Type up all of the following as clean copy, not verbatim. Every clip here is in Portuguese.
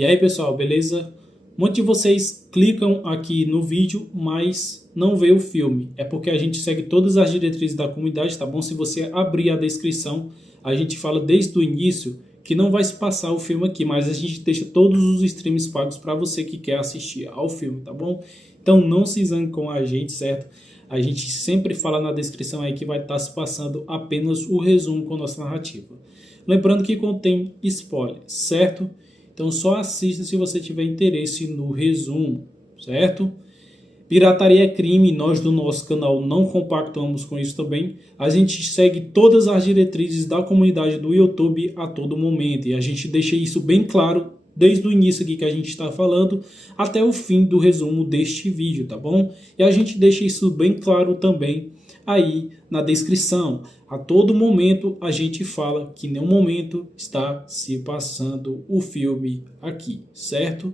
E aí pessoal, beleza? Muitos de vocês clicam aqui no vídeo, mas não vê o filme. É porque a gente segue todas as diretrizes da comunidade, tá bom? Se você abrir a descrição, a gente fala desde o início que não vai se passar o filme aqui, mas a gente deixa todos os streams pagos para você que quer assistir ao filme, tá bom? Então não se zangue com a gente, certo? A gente sempre fala na descrição aí que vai estar se passando apenas o resumo com a nossa narrativa. Lembrando que contém spoiler, certo? Então só assista se você tiver interesse no resumo, certo? Pirataria é crime, nós do nosso canal não compactuamos com isso também. A gente segue todas as diretrizes da comunidade do YouTube a todo momento. E a gente deixa isso bem claro desde o início aqui que a gente está falando até o fim do resumo deste vídeo, tá bom? E a gente deixa isso bem claro também aí na descrição. A todo momento a gente fala que em nenhum momento está se passando o filme aqui, certo?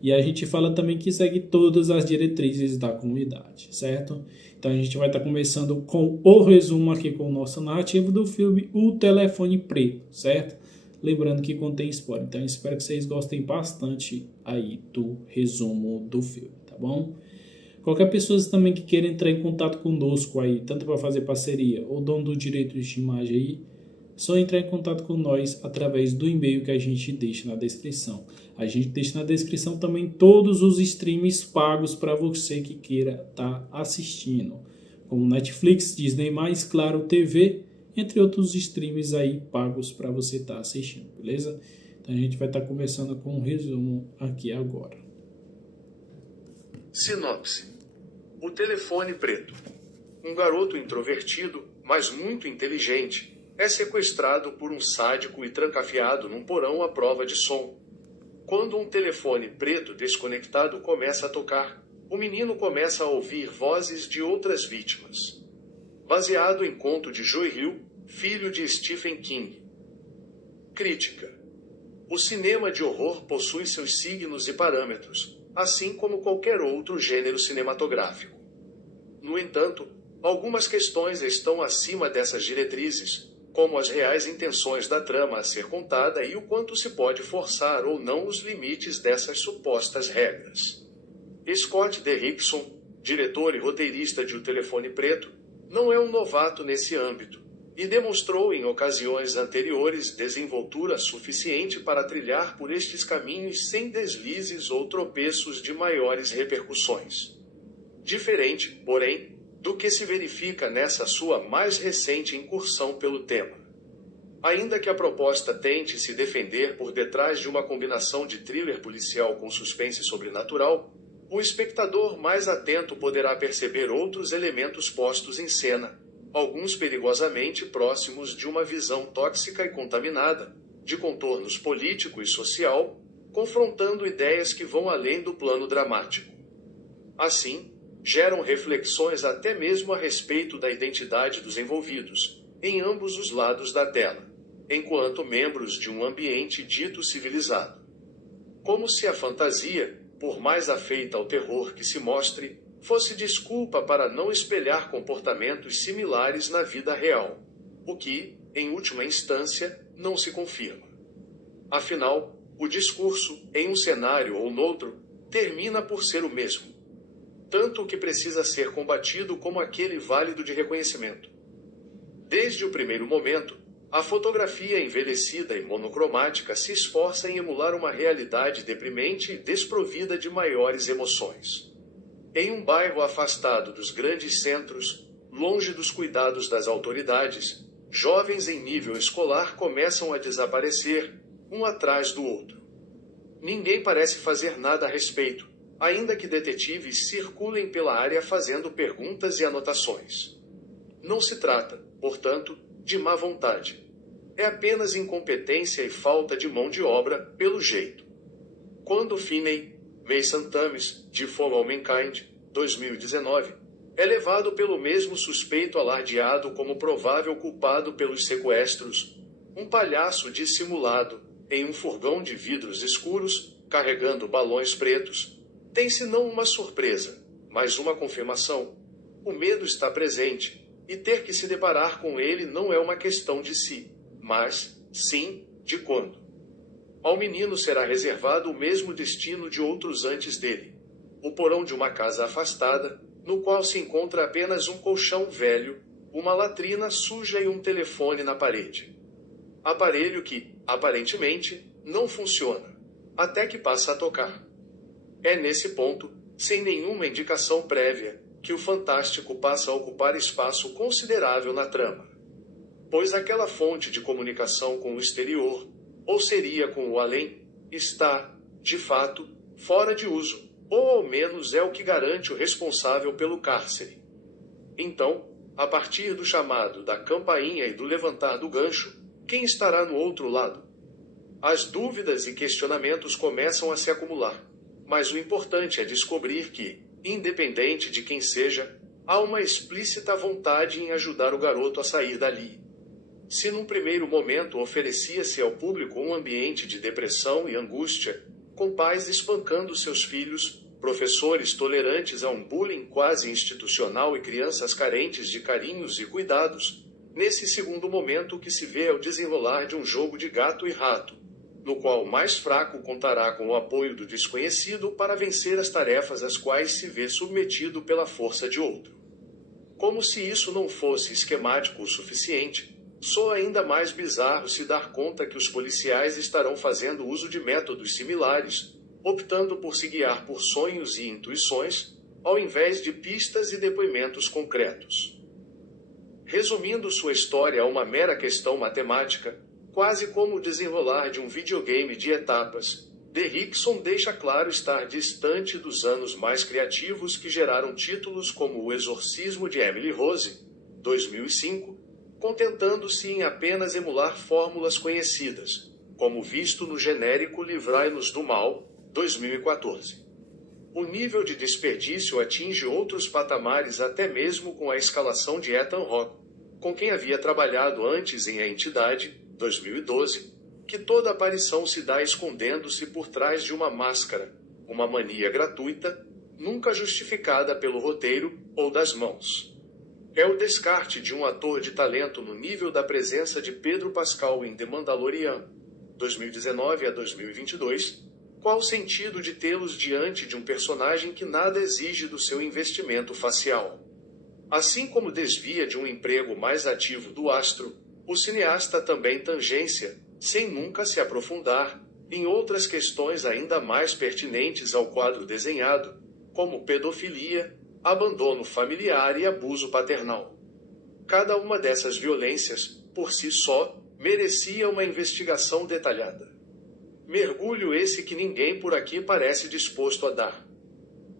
E a gente fala também que segue todas as diretrizes da comunidade, certo? Então a gente vai estar começando com o resumo aqui com o nosso narrativo do filme O Telefone Preto, certo? Lembrando que contém spoiler, então eu espero que vocês gostem bastante aí do resumo do filme, tá bom? Qualquer pessoa também que queira entrar em contato conosco aí, tanto para fazer parceria ou dono do direito de imagem aí, só entrar em contato com nós através do e-mail que a gente deixa na descrição. A gente deixa na descrição também todos os streams pagos para você que queira estar assistindo, como Netflix, Disney+, Claro TV, entre outros streams aí pagos para você estar assistindo, beleza? Então a gente vai estar começando com um resumo aqui agora. Sinopse: O Telefone Preto. Um garoto introvertido, mas muito inteligente, é sequestrado por um sádico e trancafiado num porão à prova de som. Quando um telefone preto desconectado começa a tocar, o menino começa a ouvir vozes de outras vítimas. Baseado em conto de Joe Hill, filho de Stephen King. Crítica: O cinema de horror possui seus signos e parâmetros, assim como qualquer outro gênero cinematográfico. No entanto, algumas questões estão acima dessas diretrizes, como as reais intenções da trama a ser contada e o quanto se pode forçar ou não os limites dessas supostas regras. Scott Derrickson, diretor e roteirista de O Telefone Preto, não é um novato nesse âmbito, e demonstrou em ocasiões anteriores desenvoltura suficiente para trilhar por estes caminhos sem deslizes ou tropeços de maiores repercussões. Diferente, porém, do que se verifica nessa sua mais recente incursão pelo tema. Ainda que a proposta tente se defender por detrás de uma combinação de thriller policial com suspense sobrenatural, o espectador mais atento poderá perceber outros elementos postos em cena, alguns perigosamente próximos de uma visão tóxica e contaminada, de contornos político e social, confrontando ideias que vão além do plano dramático. Assim, geram reflexões até mesmo a respeito da identidade dos envolvidos, em ambos os lados da tela, enquanto membros de um ambiente dito civilizado. Como se a fantasia, por mais afeita ao terror que se mostre, fosse desculpa para não espelhar comportamentos similares na vida real, o que, em última instância, não se confirma. Afinal, o discurso, em um cenário ou noutro, termina por ser o mesmo. Tanto o que precisa ser combatido como aquele válido de reconhecimento. Desde o primeiro momento, a fotografia envelhecida e monocromática se esforça em emular uma realidade deprimente e desprovida de maiores emoções. Em um bairro afastado dos grandes centros, longe dos cuidados das autoridades, jovens em nível escolar começam a desaparecer, um atrás do outro. Ninguém parece fazer nada a respeito, ainda que detetives circulem pela área fazendo perguntas e anotações. Não se trata, portanto, de má vontade. É apenas incompetência e falta de mão de obra, pelo jeito. Quando Finney, Mason Thames, de For All Mankind, 2019, é levado pelo mesmo suspeito alardeado como provável culpado pelos sequestros, um palhaço dissimulado, em um furgão de vidros escuros, carregando balões pretos, tem-se não uma surpresa, mas uma confirmação. O medo está presente, e ter que se deparar com ele não é uma questão de se, mas, sim, de quando. Ao menino será reservado o mesmo destino de outros antes dele. O porão de uma casa afastada, no qual se encontra apenas um colchão velho, uma latrina suja e um telefone na parede. Aparelho que, aparentemente, não funciona. Até que passa a tocar. É nesse ponto, sem nenhuma indicação prévia, que o fantástico passa a ocupar espaço considerável na trama. Pois aquela fonte de comunicação com o exterior, ou seria com o além, está, de fato, fora de uso, ou ao menos é o que garante o responsável pelo cárcere. Então, a partir do chamado da campainha e do levantar do gancho, quem estará no outro lado? As dúvidas e questionamentos começam a se acumular, mas o importante é descobrir que, independente de quem seja, há uma explícita vontade em ajudar o garoto a sair dali. Se num primeiro momento oferecia-se ao público um ambiente de depressão e angústia, com pais espancando seus filhos, professores tolerantes a um bullying quase institucional e crianças carentes de carinhos e cuidados, nesse segundo momento o que se vê é o desenrolar de um jogo de gato e rato, no qual o mais fraco contará com o apoio do desconhecido para vencer as tarefas às quais se vê submetido pela força de outro. Como se isso não fosse esquemático o suficiente, soa ainda mais bizarro se dar conta que os policiais estarão fazendo uso de métodos similares, optando por se guiar por sonhos e intuições, ao invés de pistas e depoimentos concretos. Resumindo sua história a uma mera questão matemática, quase como o desenrolar de um videogame de etapas, Derrickson deixa claro estar distante dos anos mais criativos que geraram títulos como O Exorcismo de Emily Rose, 2005, contentando-se em apenas emular fórmulas conhecidas, como visto no genérico Livrai-nos do Mal, 2014. O nível de desperdício atinge outros patamares até mesmo com a escalação de Ethan Hawke, com quem havia trabalhado antes em A Entidade, 2012, que toda aparição se dá escondendo-se por trás de uma máscara, uma mania gratuita, nunca justificada pelo roteiro ou das mãos. É o descarte de um ator de talento no nível da presença de Pedro Pascal em The Mandalorian, 2019 a 2022, qual o sentido de tê-los diante de um personagem que nada exige do seu investimento facial? Assim como desvia de um emprego mais ativo do astro, o cineasta também tangência, sem nunca se aprofundar, em outras questões ainda mais pertinentes ao quadro desenhado, como pedofilia, abandono familiar e abuso paternal. Cada uma dessas violências, por si só, merecia uma investigação detalhada. Mergulho esse que ninguém por aqui parece disposto a dar.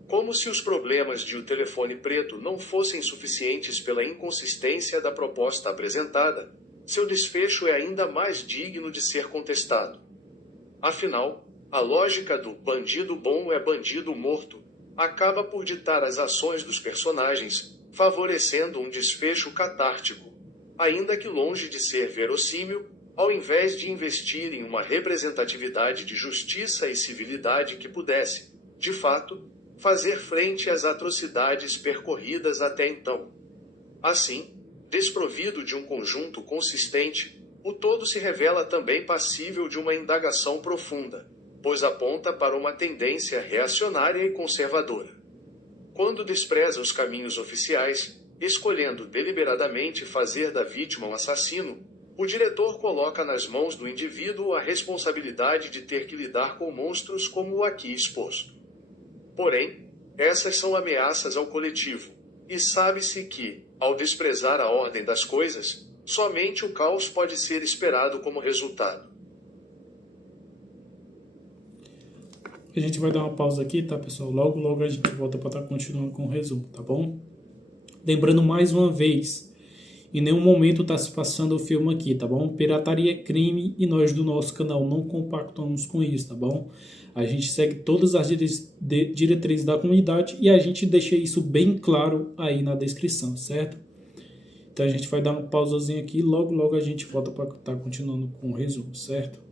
Como se os problemas de O Telefone Preto não fossem suficientes pela inconsistência da proposta apresentada, seu desfecho é ainda mais digno de ser contestado. Afinal, a lógica do bandido bom é bandido morto acaba por ditar as ações dos personagens, favorecendo um desfecho catártico, ainda que longe de ser verossímil, ao invés de investir em uma representatividade de justiça e civilidade que pudesse, de fato, fazer frente às atrocidades percorridas até então. Assim, desprovido de um conjunto consistente, o todo se revela também passível de uma indagação profunda, pois aponta para uma tendência reacionária e conservadora. Quando despreza os caminhos oficiais, escolhendo deliberadamente fazer da vítima um assassino, o diretor coloca nas mãos do indivíduo a responsabilidade de ter que lidar com monstros como o aqui exposto. Porém, essas são ameaças ao coletivo, e sabe-se que, ao desprezar a ordem das coisas, somente o caos pode ser esperado como resultado. A gente vai dar uma pausa aqui, tá, pessoal? Logo a gente volta para estar continuando com o resumo, tá bom? Lembrando mais uma vez, em nenhum momento está se passando o filme aqui, tá bom? Pirataria é crime e nós do nosso canal não compactamos com isso, tá bom? A gente segue todas as diretrizes da comunidade e a gente deixa isso bem claro aí na descrição, certo? Então a gente vai dar uma pausazinha aqui e logo a gente volta para estar continuando com o resumo, certo?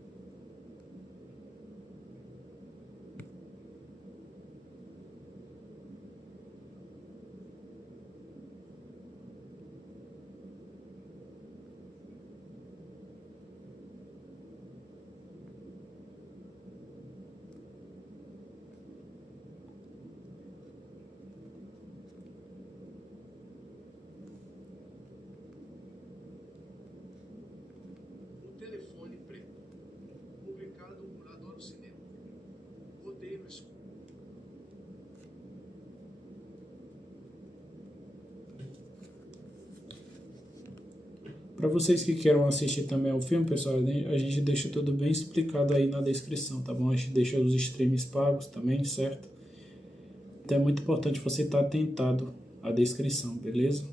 Para vocês que queiram assistir também ao filme, pessoal, a gente deixa tudo bem explicado aí na descrição, tá bom? A gente deixa os streams pagos também, certo? Então é muito importante você estar atentado à descrição, beleza?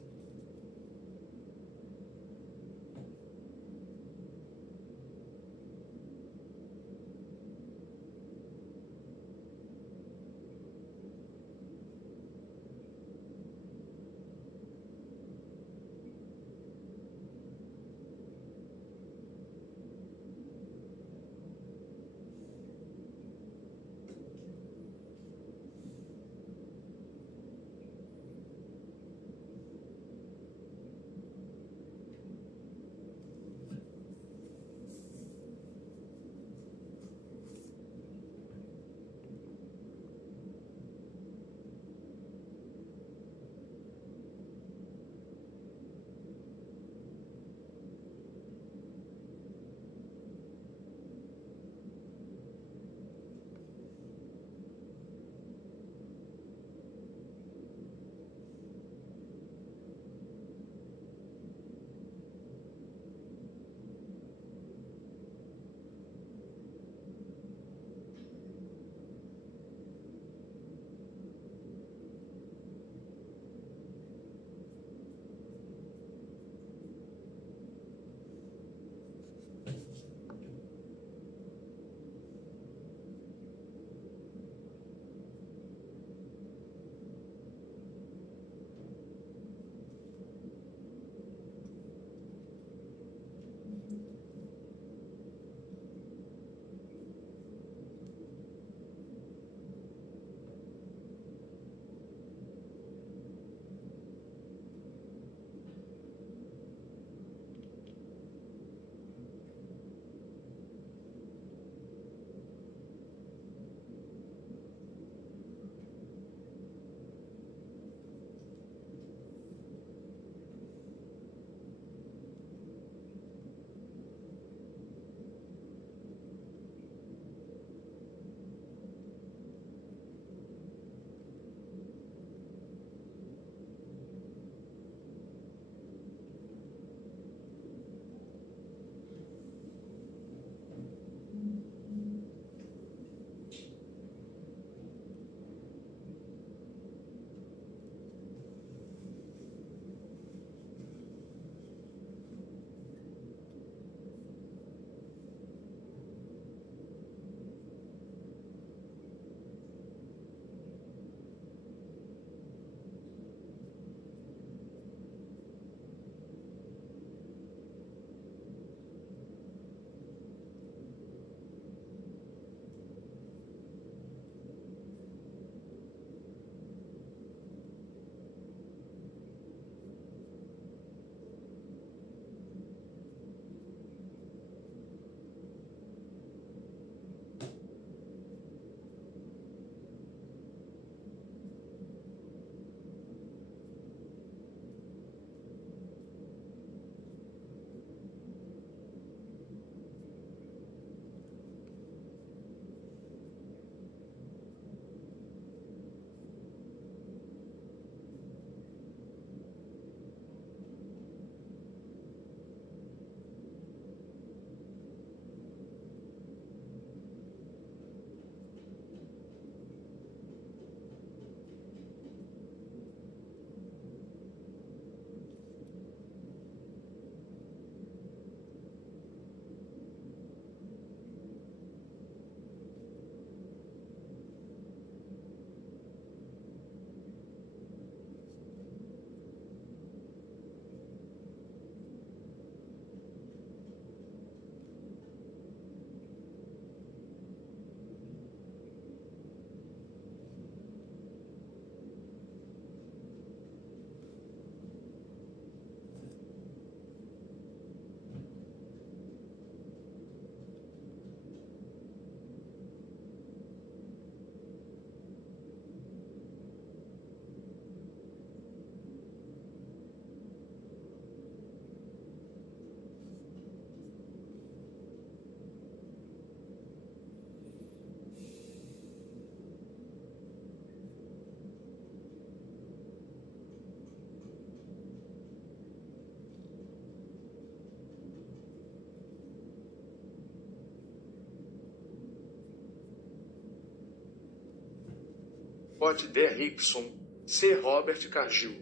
Scott Derrickson, C. Robert Cargill.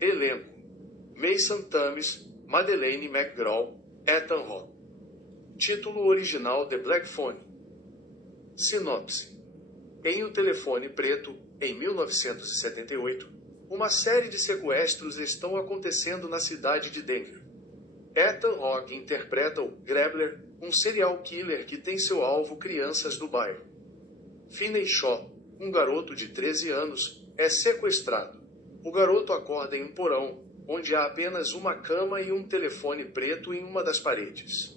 Elenco: Mason Thames, Madeleine McGraw, Ethan Hawke. Título original: The Black Phone. Sinopse: em O Telefone Preto, em 1978, uma série de sequestros estão acontecendo na cidade de Denver. Ethan Hawke interpreta o Grebler, um serial killer que tem seu alvo crianças do bairro. Finney Shaw, um garoto de 13 anos, é sequestrado. O garoto acorda em um porão, onde há apenas uma cama e um telefone preto em uma das paredes.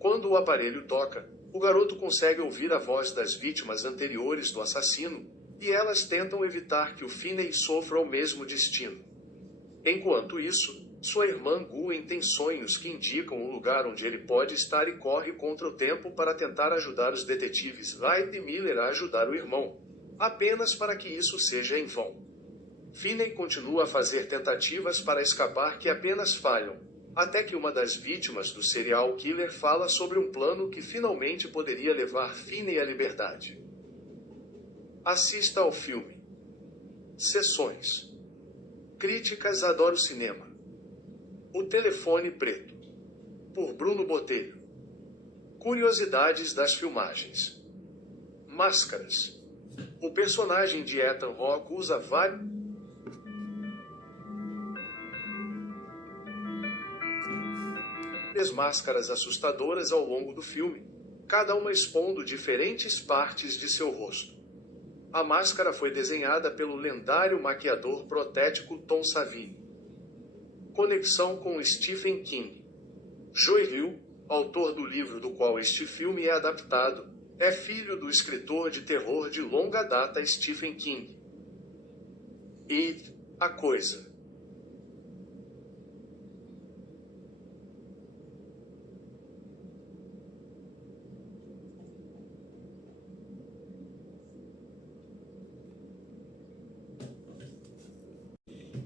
Quando o aparelho toca, o garoto consegue ouvir a voz das vítimas anteriores do assassino, e elas tentam evitar que o Finney sofra o mesmo destino. Enquanto isso, sua irmã Gwen tem sonhos que indicam o lugar onde ele pode estar e corre contra o tempo para tentar ajudar os detetives Wright e Miller a ajudar o irmão, apenas para que isso seja em vão. Finney continua a fazer tentativas para escapar que apenas falham, até que uma das vítimas do serial killer fala sobre um plano que finalmente poderia levar Finney à liberdade. Assista ao filme. Sessões. Críticas: Adoro Cinema. O Telefone Preto, por Bruno Botelho. Curiosidades das filmagens. Máscaras. O personagem de Ethan Hawke usa várias máscaras assustadoras ao longo do filme, cada uma expondo diferentes partes de seu rosto. A máscara foi desenhada pelo lendário maquiador protético Tom Savini. Conexão com Stephen King. Joe Hill, autor do livro do qual este filme é adaptado, é filho do escritor de terror de longa data Stephen King. E A Coisa.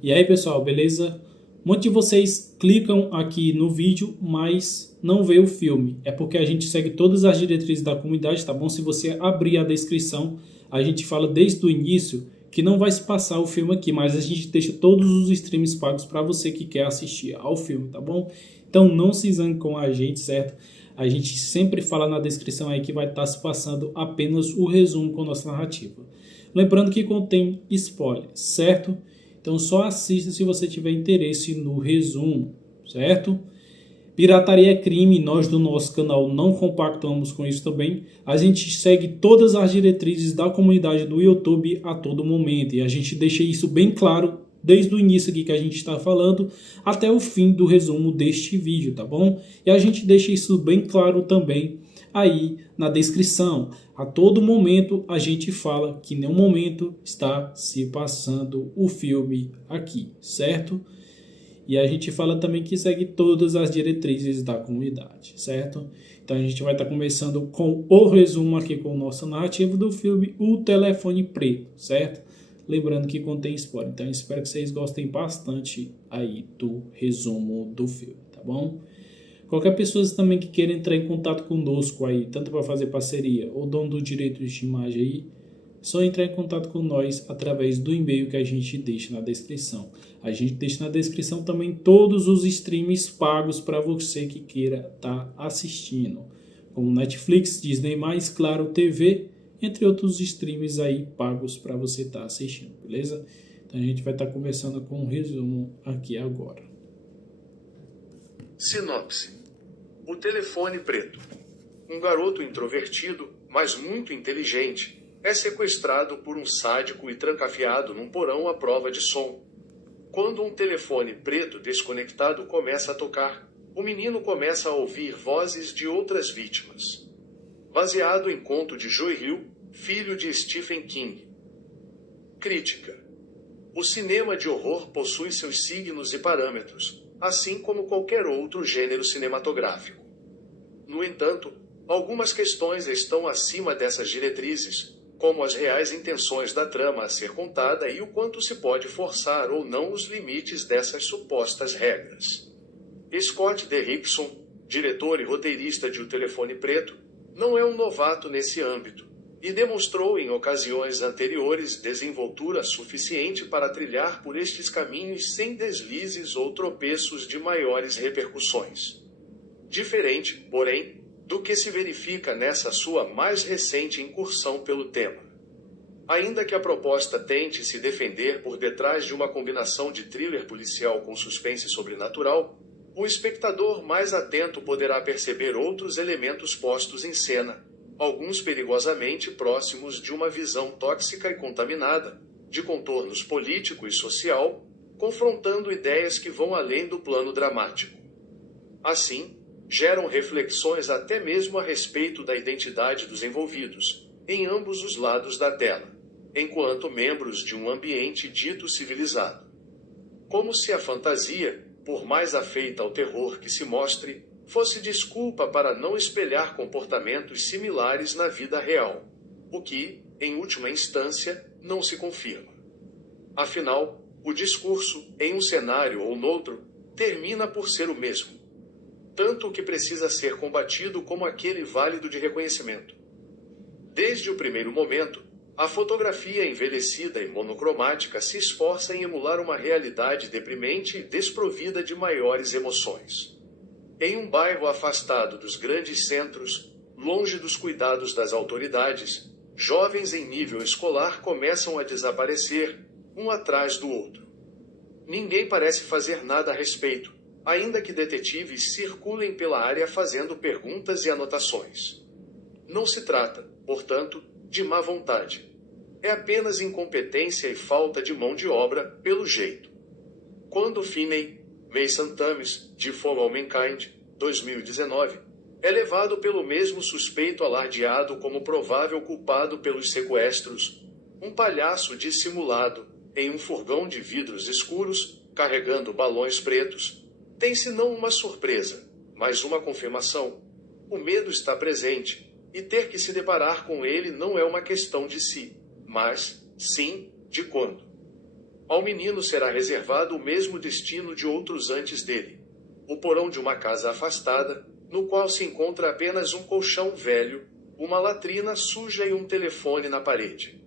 E aí, pessoal, beleza? Muitos de vocês clicam aqui no vídeo, mas não vê o filme. É porque a gente segue todas as diretrizes da comunidade, tá bom? Se você abrir a descrição, a gente fala desde o início que não vai se passar o filme aqui, mas a gente deixa todos os streams pagos para você que quer assistir ao filme, tá bom? Então não se zangue com a gente, certo? A gente sempre fala na descrição aí que vai estar se passando apenas o resumo com a nossa narrativa. Lembrando que contém spoiler, certo? Então só assista se você tiver interesse no resumo, certo? Pirataria é crime, nós do nosso canal não compactuamos com isso também. A gente segue todas as diretrizes da comunidade do YouTube a todo momento. E a gente deixa isso bem claro desde o início aqui que a gente está falando até o fim do resumo deste vídeo, tá bom? E a gente deixa isso bem claro também aí na descrição. A todo momento a gente fala que em nenhum momento está se passando o filme aqui, certo? E a gente fala também que segue todas as diretrizes da comunidade, certo? Então a gente vai estar começando com o resumo aqui com o nosso narrativo do filme O Telefone Preto, certo? Lembrando que contém spoiler, então espero que vocês gostem bastante aí do resumo do filme, tá bom? Qualquer pessoa também que queira entrar em contato conosco aí, tanto para fazer parceria ou dono do direito de imagem aí, só entrar em contato com nós através do e-mail que a gente deixa na descrição. A gente deixa na descrição também todos os streams pagos para você que queira estar assistindo, como Netflix, Disney+, Claro TV, entre outros streams aí pagos para você estar assistindo, beleza? Então a gente vai estar começando com um resumo aqui agora. Sinopse. O Telefone Preto. Um garoto introvertido, mas muito inteligente, é sequestrado por um sádico e trancafiado num porão à prova de som. Quando um telefone preto desconectado começa a tocar, o menino começa a ouvir vozes de outras vítimas. Baseado em conto de Joe Hill, filho de Stephen King. Crítica. O cinema de horror possui seus signos e parâmetros, assim como qualquer outro gênero cinematográfico. No entanto, algumas questões estão acima dessas diretrizes, como as reais intenções da trama a ser contada e o quanto se pode forçar ou não os limites dessas supostas regras. Scott Derrickson, diretor e roteirista de O Telefone Preto, não é um novato nesse âmbito, e demonstrou em ocasiões anteriores desenvoltura suficiente para trilhar por estes caminhos sem deslizes ou tropeços de maiores repercussões. Diferente, porém, do que se verifica nessa sua mais recente incursão pelo tema. Ainda que a proposta tente se defender por detrás de uma combinação de thriller policial com suspense sobrenatural, o espectador mais atento poderá perceber outros elementos postos em cena, alguns perigosamente próximos de uma visão tóxica e contaminada, de contornos político e social, confrontando ideias que vão além do plano dramático. Assim, geram reflexões até mesmo a respeito da identidade dos envolvidos, em ambos os lados da tela, enquanto membros de um ambiente dito civilizado. Como se a fantasia, por mais afeita ao terror que se mostre, fosse desculpa para não espelhar comportamentos similares na vida real, o que, em última instância, não se confirma. Afinal, o discurso, em um cenário ou noutro, termina por ser o mesmo. Tanto o que precisa ser combatido como aquele válido de reconhecimento. Desde o primeiro momento, a fotografia envelhecida e monocromática se esforça em emular uma realidade deprimente e desprovida de maiores emoções. Em um bairro afastado dos grandes centros, longe dos cuidados das autoridades, jovens em nível escolar começam a desaparecer, um atrás do outro. Ninguém parece fazer nada a respeito, ainda que detetives circulem pela área fazendo perguntas e anotações. Não se trata, portanto, de má vontade. É apenas incompetência e falta de mão de obra, pelo jeito. Quando Finney Mason Thames, de For All Mankind, 2019, é levado pelo mesmo suspeito alardeado como provável culpado pelos sequestros, um palhaço dissimulado, em um furgão de vidros escuros, carregando balões pretos, tem-se não uma surpresa, mas uma confirmação. O medo está presente, e ter que se deparar com ele não é uma questão de si, mas, sim, de quando. Ao menino será reservado o mesmo destino de outros antes dele. O porão de uma casa afastada, no qual se encontra apenas um colchão velho, uma latrina suja e um telefone na parede.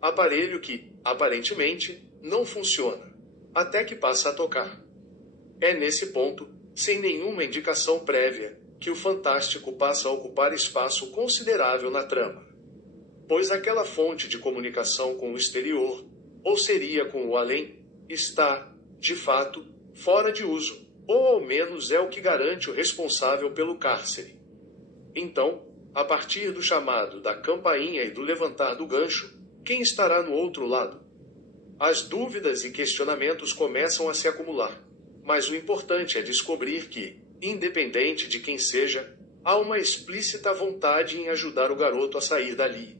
Aparelho que, aparentemente, não funciona, até que passa a tocar. É nesse ponto, sem nenhuma indicação prévia, que o fantástico passa a ocupar espaço considerável na trama. Pois aquela fonte de comunicação com o exterior, ou seria com o além, está, de fato, fora de uso, ou ao menos é o que garante o responsável pelo cárcere. Então, a partir do chamado da campainha e do levantar do gancho, quem estará no outro lado? As dúvidas e questionamentos começam a se acumular, mas o importante é descobrir que, independente de quem seja, há uma explícita vontade em ajudar o garoto a sair dali.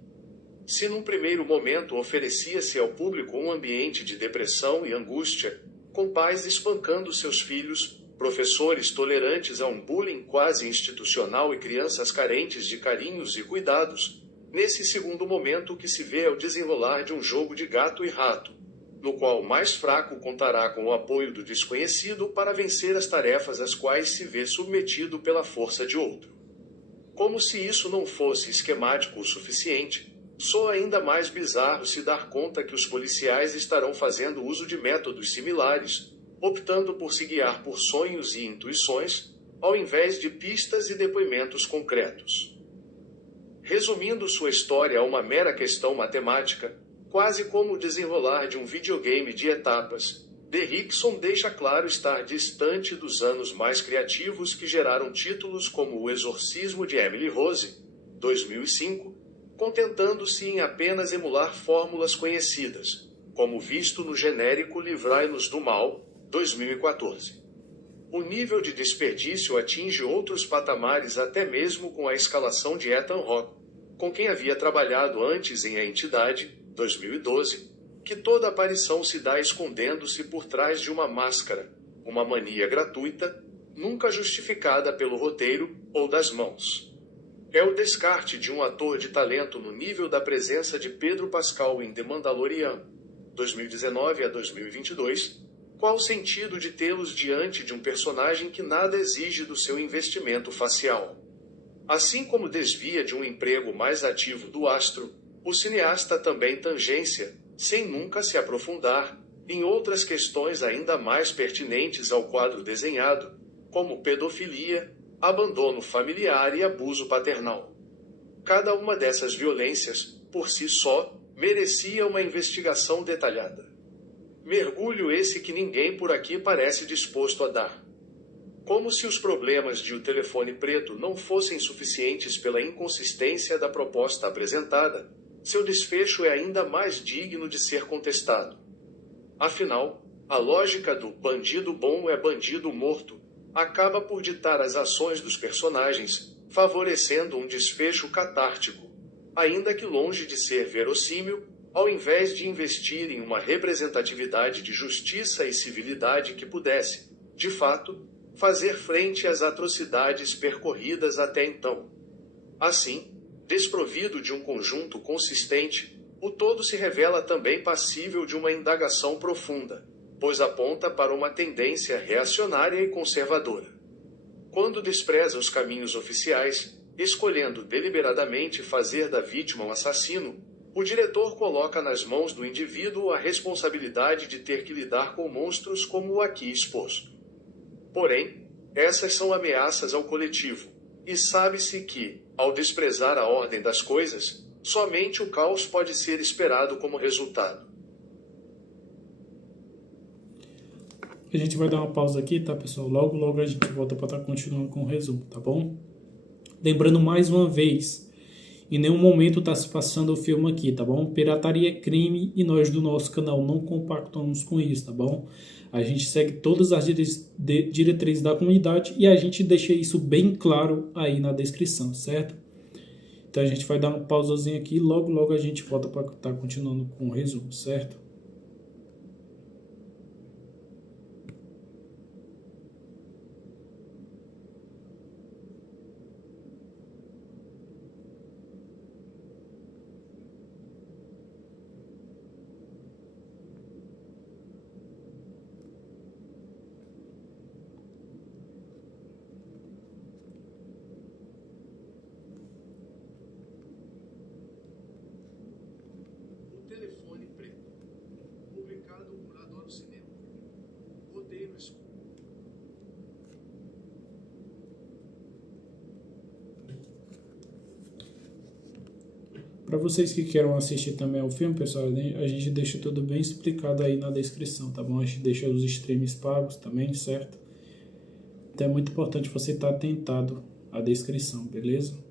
Se num primeiro momento oferecia-se ao público um ambiente de depressão e angústia, com pais espancando seus filhos, professores tolerantes a um bullying quase institucional e crianças carentes de carinhos e cuidados, nesse segundo momento o que se vê é o desenrolar de um jogo de gato e rato, no qual o mais fraco contará com o apoio do desconhecido para vencer as tarefas às quais se vê submetido pela força de outro. Como se isso não fosse esquemático o suficiente, soa ainda mais bizarro se dar conta que os policiais estarão fazendo uso de métodos similares, optando por se guiar por sonhos e intuições, ao invés de pistas e depoimentos concretos. Resumindo sua história a uma mera questão matemática, quase como o desenrolar de um videogame de etapas, Derrickson deixa claro estar distante dos anos mais criativos que geraram títulos como O Exorcismo de Emily Rose, 2005, contentando-se em apenas emular fórmulas conhecidas, como visto no genérico Livrai-nos do Mal, 2014. O nível de desperdício atinge outros patamares até mesmo com a escalação de Ethan Hawke, com quem havia trabalhado antes em A Entidade, 2012, que toda aparição se dá escondendo-se por trás de uma máscara, uma mania gratuita, nunca justificada pelo roteiro ou das mãos. É o descarte de um ator de talento no nível da presença de Pedro Pascal em The Mandalorian, 2019 a 2022, qual o sentido de tê-los diante de um personagem que nada exige do seu investimento facial? Assim como desvia de um emprego mais ativo do astro, o cineasta também tangência, sem nunca se aprofundar, em outras questões ainda mais pertinentes ao quadro desenhado, como pedofilia, abandono familiar e abuso paternal. Cada uma dessas violências, por si só, merecia uma investigação detalhada. Mergulho esse que ninguém por aqui parece disposto a dar. Como se os problemas de O Telefone Preto não fossem suficientes pela inconsistência da proposta apresentada, seu desfecho é ainda mais digno de ser contestado. Afinal, a lógica do bandido bom é bandido morto acaba por ditar as ações dos personagens, favorecendo um desfecho catártico, ainda que longe de ser verossímil, ao invés de investir em uma representatividade de justiça e civilidade que pudesse, de fato, fazer frente às atrocidades percorridas até então. Assim, desprovido de um conjunto consistente, o todo se revela também passível de uma indagação profunda, pois aponta para uma tendência reacionária e conservadora. Quando despreza os caminhos oficiais, escolhendo deliberadamente fazer da vítima um assassino, o diretor coloca nas mãos do indivíduo a responsabilidade de ter que lidar com monstros como o aqui exposto. Porém, essas são ameaças ao coletivo, e sabe-se que, ao desprezar a ordem das coisas, somente o caos pode ser esperado como resultado. A gente vai dar uma pausa aqui, tá, pessoal? Logo, logo a gente volta para estar continuando com o resumo, tá bom? Lembrando mais uma vez, em nenhum momento está se passando o filme aqui, tá bom? Pirataria é crime e nós do nosso canal não compactamos com isso, tá bom? A gente segue todas as diretrizes da comunidade e a gente deixa isso bem claro aí na descrição, certo? Então a gente vai dar uma pausazinha aqui e logo, logo a gente volta para estar continuando com o resumo, certo? O Telefone Preto. Publicado por Adoro Cinema. Roteiro escuro. Para vocês que queiram assistir também ao filme, pessoal, a gente deixa tudo bem explicado aí na descrição, tá bom? A gente deixa os streams pagos também, certo? Então é muito importante você estar atentado à descrição, beleza?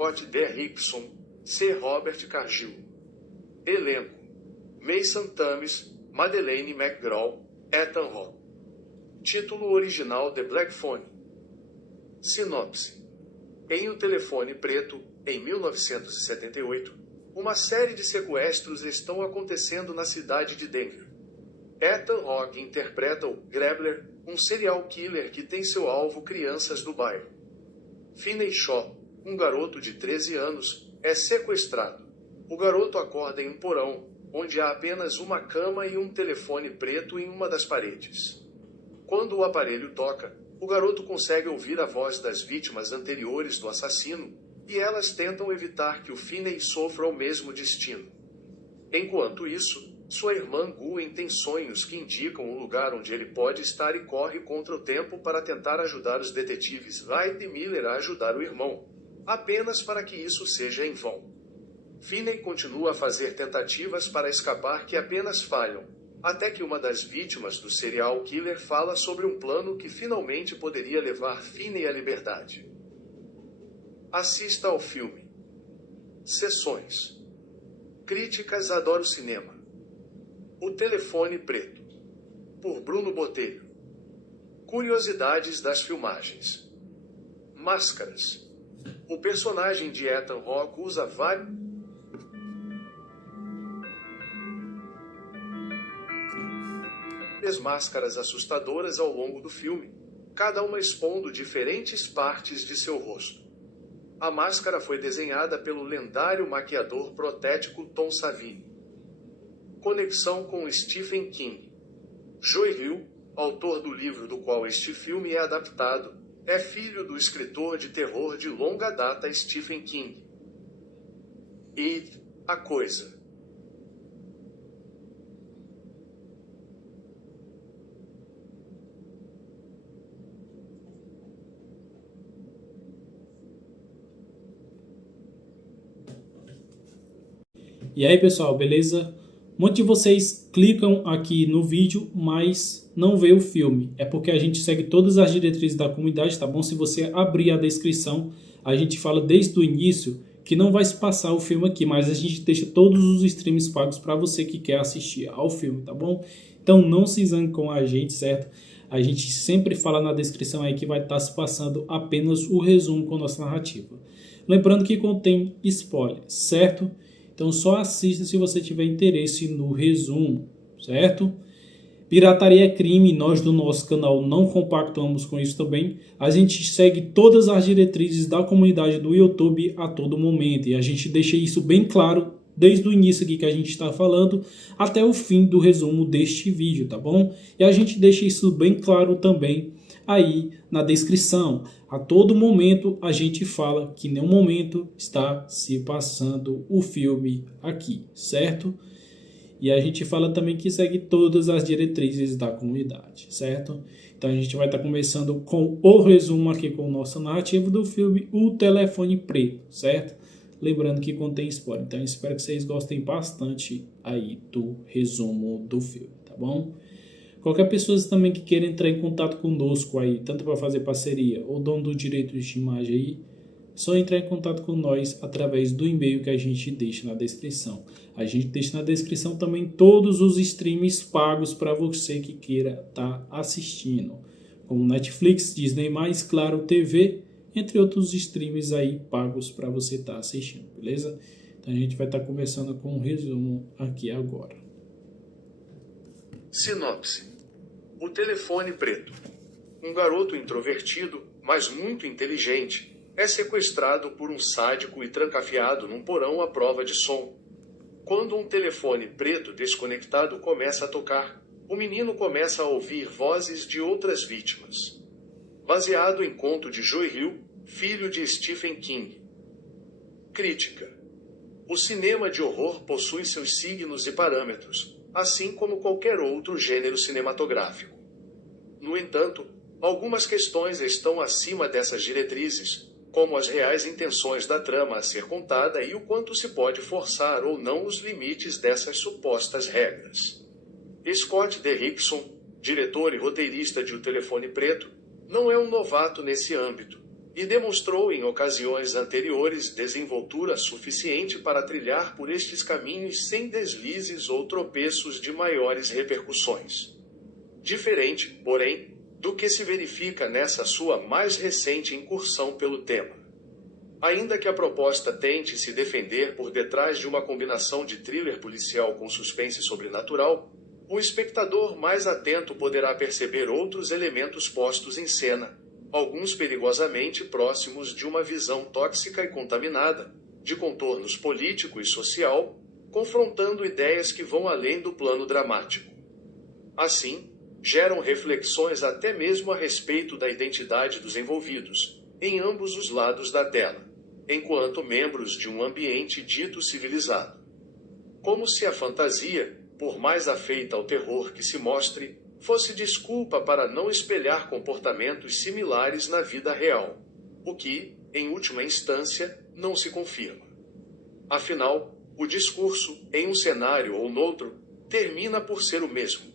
Scott Derrickson, C. Robert Cargill. Elenco: Mason Thames, Madeleine McGraw, Ethan Hawke. Título original: The Black Phone. Sinopse: em O Telefone Preto, em 1978, uma série de sequestros estão acontecendo na cidade de Denver. Ethan Hawke interpreta o Grebler, um serial killer que tem seu alvo crianças do bairro. Finney Shaw, um garoto de 13 anos, é sequestrado. O garoto acorda em um porão, onde há apenas uma cama e um telefone preto em uma das paredes. Quando o aparelho toca, o garoto consegue ouvir a voz das vítimas anteriores do assassino, e elas tentam evitar que o Finney sofra o mesmo destino. Enquanto isso, sua irmã Gwen tem sonhos que indicam o lugar onde ele pode estar e corre contra o tempo para tentar ajudar os detetives Wright e Miller a ajudar o irmão, apenas para que isso seja em vão. Finney continua a fazer tentativas para escapar que apenas falham, até que uma das vítimas do serial killer fala sobre um plano que finalmente poderia levar Finney à liberdade. Assista ao filme. Sessões. Críticas. Adoro cinema. O Telefone Preto, por Bruno Botelho. Curiosidades das filmagens. Máscaras. O personagem de Ethan Hawke usa várias máscaras assustadoras ao longo do filme, cada uma expondo diferentes partes de seu rosto. A máscara foi desenhada pelo lendário maquiador protético Tom Savini. Conexão com Stephen King. Joe Hill, autor do livro do qual este filme é adaptado, é filho do escritor de terror de longa data Stephen King. E A Coisa. E aí, pessoal, beleza? Muitos de vocês clicam aqui no vídeo, mas não vê o filme. É porque a gente segue todas as diretrizes da comunidade, tá bom? Se você abrir a descrição, a gente fala desde o início que não vai se passar o filme aqui, mas a gente deixa todos os streams pagos para você que quer assistir ao filme, tá bom? Então não se zangue com a gente, certo? A gente sempre fala na descrição aí que vai estar se passando apenas o resumo com a nossa narrativa. Lembrando que contém spoiler, certo? Então só assista se você tiver interesse no resumo, certo? Pirataria é crime, nós do nosso canal não compactuamos com isso também. A gente segue todas as diretrizes da comunidade do YouTube a todo momento. E a gente deixa isso bem claro desde o início aqui que a gente está falando até o fim do resumo deste vídeo, tá bom? E a gente deixa isso bem claro também aí na descrição. A todo momento a gente fala que em nenhum momento está se passando o filme aqui, certo? E a gente fala também que segue todas as diretrizes da comunidade, certo? Então a gente vai estar começando com o resumo aqui com o nosso narrativo do filme O Telefone Preto, certo? Lembrando que contém spoiler. Então eu espero que vocês gostem bastante aí do resumo do filme, tá bom? Qualquer pessoa também que queira entrar em contato conosco aí, tanto para fazer parceria ou dono do direito de imagem aí, só entrar em contato com nós através do e-mail que a gente deixa na descrição. A gente deixa na descrição também todos os streams pagos para você que queira estar assistindo, como Netflix, Disney+, Claro TV, entre outros streams aí pagos para você estar assistindo, beleza? Então a gente vai estar começando com um resumo aqui agora. Sinopse. O Telefone Preto. Um garoto introvertido, mas muito inteligente, é sequestrado por um sádico e trancafiado num porão à prova de som. Quando um telefone preto desconectado começa a tocar, o menino começa a ouvir vozes de outras vítimas. Baseado em conto de Joe Hill, filho de Stephen King. Crítica. O cinema de horror possui seus signos e parâmetros, assim como qualquer outro gênero cinematográfico. No entanto, algumas questões estão acima dessas diretrizes, como as reais intenções da trama a ser contada e o quanto se pode forçar ou não os limites dessas supostas regras. Scott Derrickson, diretor e roteirista de O Telefone Preto, não é um novato nesse âmbito. e demonstrou em ocasiões anteriores desenvoltura suficiente para trilhar por estes caminhos sem deslizes ou tropeços de maiores repercussões. Diferente, porém, do que se verifica nessa sua mais recente incursão pelo tema. Ainda que a proposta tente se defender por detrás de uma combinação de thriller policial com suspense sobrenatural, o espectador mais atento poderá perceber outros elementos postos em cena, alguns perigosamente próximos de uma visão tóxica e contaminada, de contornos político e social, confrontando ideias que vão além do plano dramático. Assim, geram reflexões até mesmo a respeito da identidade dos envolvidos, em ambos os lados da tela, enquanto membros de um ambiente dito civilizado. Como se a fantasia, por mais afeita ao terror que se mostre, fosse desculpa para não espelhar comportamentos similares na vida real, o que, em última instância, não se confirma. Afinal, o discurso, em um cenário ou noutro, termina por ser o mesmo.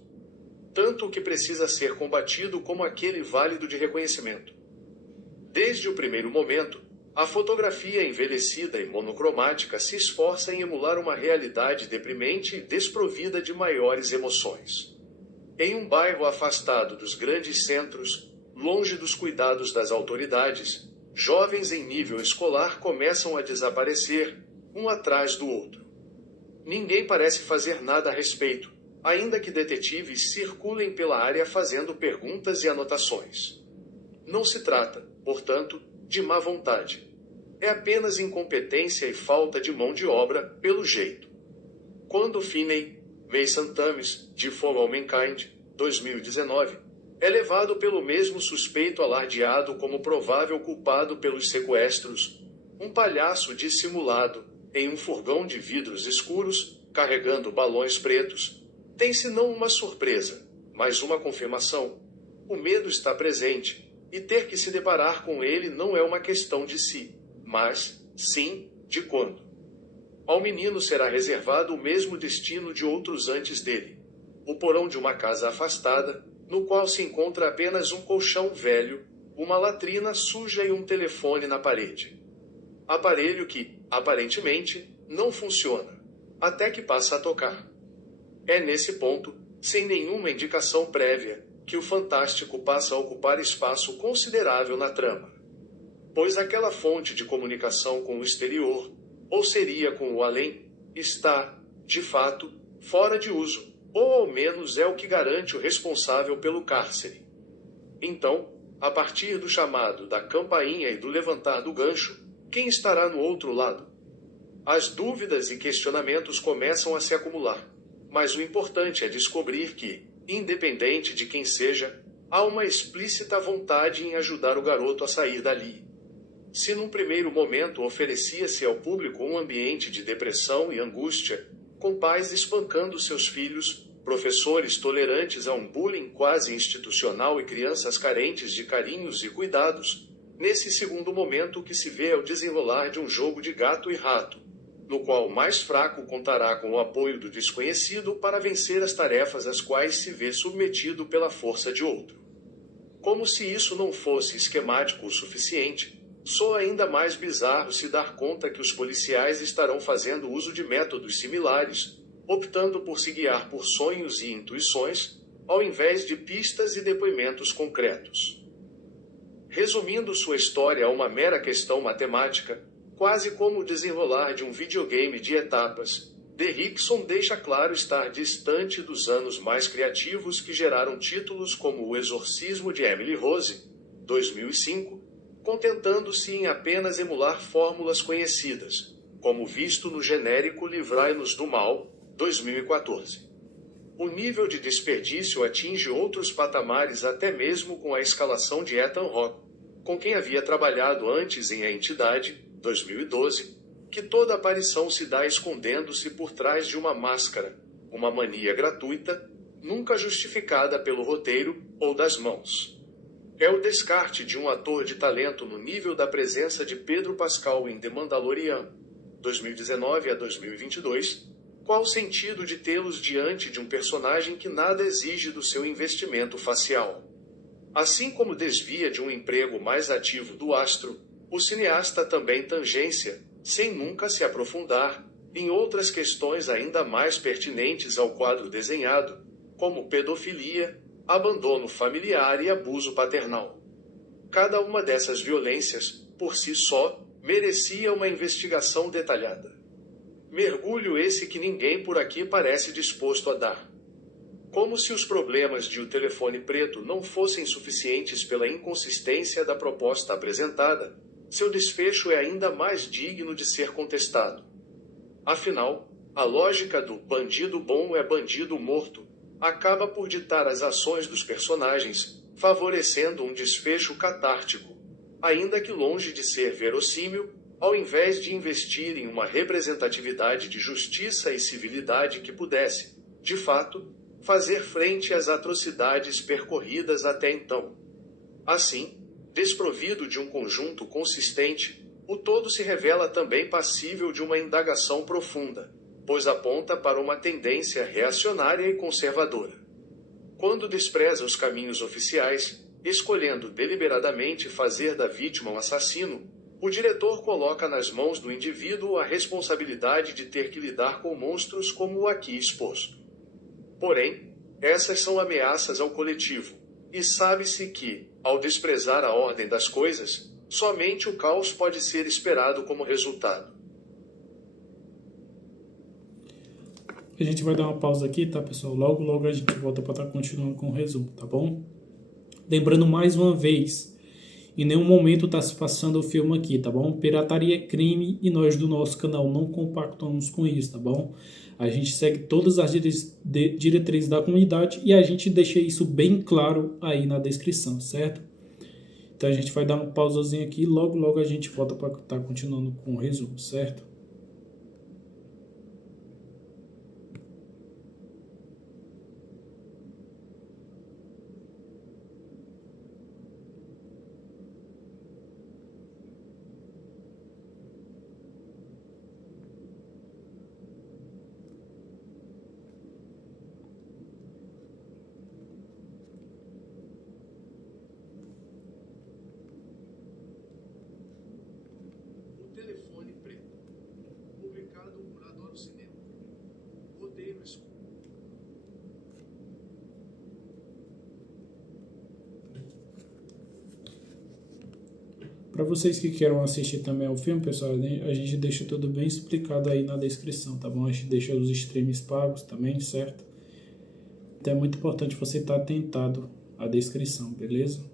Tanto o que precisa ser combatido como aquele válido de reconhecimento. Desde o primeiro momento, a fotografia envelhecida e monocromática se esforça em emular uma realidade deprimente e desprovida de maiores emoções. Em um bairro afastado dos grandes centros, longe dos cuidados das autoridades, jovens em nível escolar começam a desaparecer, um atrás do outro. Ninguém parece fazer nada a respeito, ainda que detetives circulem pela área fazendo perguntas e anotações. Não se trata, portanto, de má vontade. É apenas incompetência e falta de mão de obra, pelo jeito. Quando Finney, Mason Thames, de For All Mankind, 2019, é levado pelo mesmo suspeito alardeado como provável culpado pelos sequestros, um palhaço dissimulado, em um furgão de vidros escuros, carregando balões pretos, tem-se não uma surpresa, mas uma confirmação. O medo está presente, e ter que se deparar com ele não é uma questão de si, mas, sim, de quando. Ao menino será reservado o mesmo destino de outros antes dele. O porão de uma casa afastada, no qual se encontra apenas um colchão velho, uma latrina suja e um telefone na parede. Aparelho que, aparentemente, não funciona, até que passa a tocar. É nesse ponto, sem nenhuma indicação prévia, que o fantástico passa a ocupar espaço considerável na trama. Pois aquela fonte de comunicação com o exterior, ou seria com o além, está, de fato, fora de uso, ou ao menos é o que garante o responsável pelo cárcere. Então, a partir do chamado da campainha e do levantar do gancho, quem estará no outro lado? As dúvidas e questionamentos começam a se acumular, mas o importante é descobrir que, independente de quem seja, há uma explícita vontade em ajudar o garoto a sair dali. Se num primeiro momento oferecia-se ao público um ambiente de depressão e angústia, com pais espancando seus filhos, professores tolerantes a um bullying quase institucional e crianças carentes de carinhos e cuidados, nesse segundo momento o que se vê é o desenrolar de um jogo de gato e rato, no qual o mais fraco contará com o apoio do desconhecido para vencer as tarefas às quais se vê submetido pela força de outro. Como se isso não fosse esquemático o suficiente, soa ainda mais bizarro se dar conta que os policiais estarão fazendo uso de métodos similares, optando por se guiar por sonhos e intuições, ao invés de pistas e depoimentos concretos. Resumindo sua história a uma mera questão matemática, quase como o desenrolar de um videogame de etapas, Derrickson deixa claro estar distante dos anos mais criativos que geraram títulos como O Exorcismo de Emily Rose, 2005, contentando-se em apenas emular fórmulas conhecidas, como visto no genérico Livrai-nos do Mal, 2014. O nível de desperdício atinge outros patamares até mesmo com a escalação de Ethan Hawke, com quem havia trabalhado antes em A Entidade, 2012, que toda aparição se dá escondendo-se por trás de uma máscara, uma mania gratuita, nunca justificada pelo roteiro ou das mãos. É o descarte de um ator de talento no nível da presença de Pedro Pascal em The Mandalorian, 2019 a 2022, qual o sentido de tê-los diante de um personagem que nada exige do seu investimento facial? Assim como desvia de um emprego mais ativo do astro, o cineasta também tangência, sem nunca se aprofundar, em outras questões ainda mais pertinentes ao quadro desenhado, como pedofilia, abandono familiar e abuso paternal. Cada uma dessas violências, por si só, merecia uma investigação detalhada. Mergulho esse que ninguém por aqui parece disposto a dar. Como se os problemas de O Telefone Preto não fossem suficientes pela inconsistência da proposta apresentada, seu desfecho é ainda mais digno de ser contestado. Afinal, a lógica do bandido bom é bandido morto acaba por ditar as ações dos personagens, favorecendo um desfecho catártico, ainda que longe de ser verossímil, ao invés de investir em uma representatividade de justiça e civilidade que pudesse, de fato, fazer frente às atrocidades percorridas até então. Assim, desprovido de um conjunto consistente, o todo se revela também passível de uma indagação profunda, pois aponta para uma tendência reacionária e conservadora. Quando despreza os caminhos oficiais, escolhendo deliberadamente fazer da vítima um assassino, o diretor coloca nas mãos do indivíduo a responsabilidade de ter que lidar com monstros como o aqui exposto. Porém, essas são ameaças ao coletivo, e sabe-se que, ao desprezar a ordem das coisas, somente o caos pode ser esperado como resultado. A gente vai dar uma pausa aqui, tá, pessoal? Logo a gente volta para estar continuando com o resumo, tá bom? Lembrando mais uma vez, em nenhum momento está se passando o filme aqui, tá bom? Pirataria é crime e nós do nosso canal não compactuamos com isso, tá bom? A gente segue todas as diretrizes da comunidade e a gente deixa isso bem claro aí na descrição, certo? Então a gente vai dar uma pausazinha aqui e logo a gente volta para estar continuando com o resumo, certo? O Telefone Preto. Publicado por Adoro Cinema. Roteiro escuro. Para vocês que queiram assistir também ao filme, pessoal, a gente deixa tudo bem explicado aí na descrição, tá bom? A gente deixa os streams pagos também, certo? Então é muito importante você estar atentado à descrição, beleza?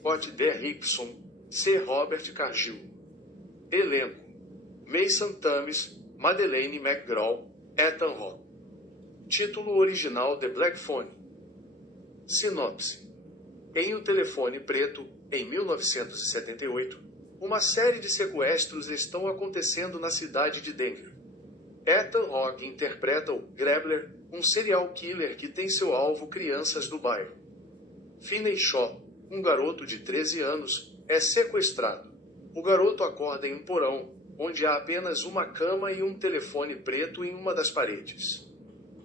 Scott Derrickson, C. Robert Cargill. Elenco: Mason Thames, Madeleine McGraw, Ethan Hawke. Título original: The Black Phone. Sinopse: em O Telefone Preto, em 1978, uma série de sequestros estão acontecendo na cidade de Denver. Ethan Hawke interpreta o Grebler, um serial killer que tem seu alvo crianças do bairro. Finney Shaw, um garoto de 13 anos, é sequestrado. O garoto acorda em um porão, onde há apenas uma cama e um telefone preto em uma das paredes.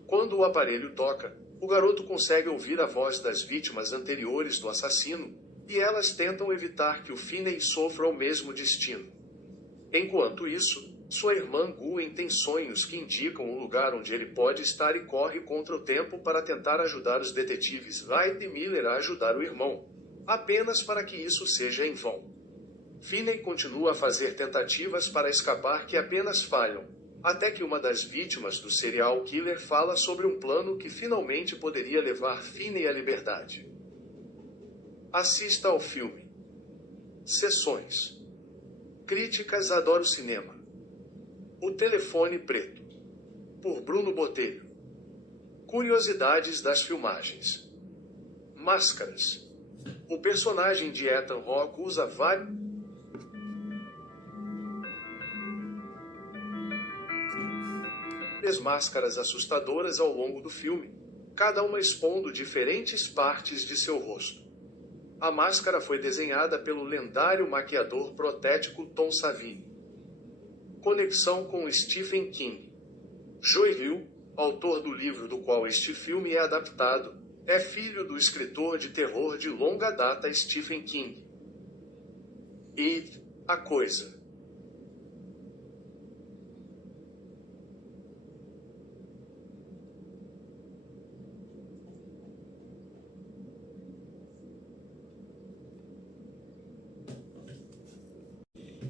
Quando o aparelho toca, o garoto consegue ouvir a voz das vítimas anteriores do assassino, e elas tentam evitar que o Finney sofra o mesmo destino. Enquanto isso, sua irmã Gwen tem sonhos que indicam o lugar onde ele pode estar e corre contra o tempo para tentar ajudar os detetives Wright e Miller a ajudar o irmão, apenas para que isso seja em vão. Finney continua a fazer tentativas para escapar que apenas falham, até que uma das vítimas do serial killer fala sobre um plano que finalmente poderia levar Finney à liberdade. Assista ao filme. Sessões. Críticas: Adoro Cinema. O Telefone Preto, por Bruno Botelho. Curiosidades das filmagens. Máscaras. O personagem de Ethan Hawke usa várias máscaras assustadoras ao longo do filme, cada uma expondo diferentes partes de seu rosto. A máscara foi desenhada pelo lendário maquiador protético Tom Savini. Conexão com Stephen King. Joe Hill, autor do livro do qual este filme é adaptado, é filho do escritor de terror de longa data Stephen King. It, a Coisa.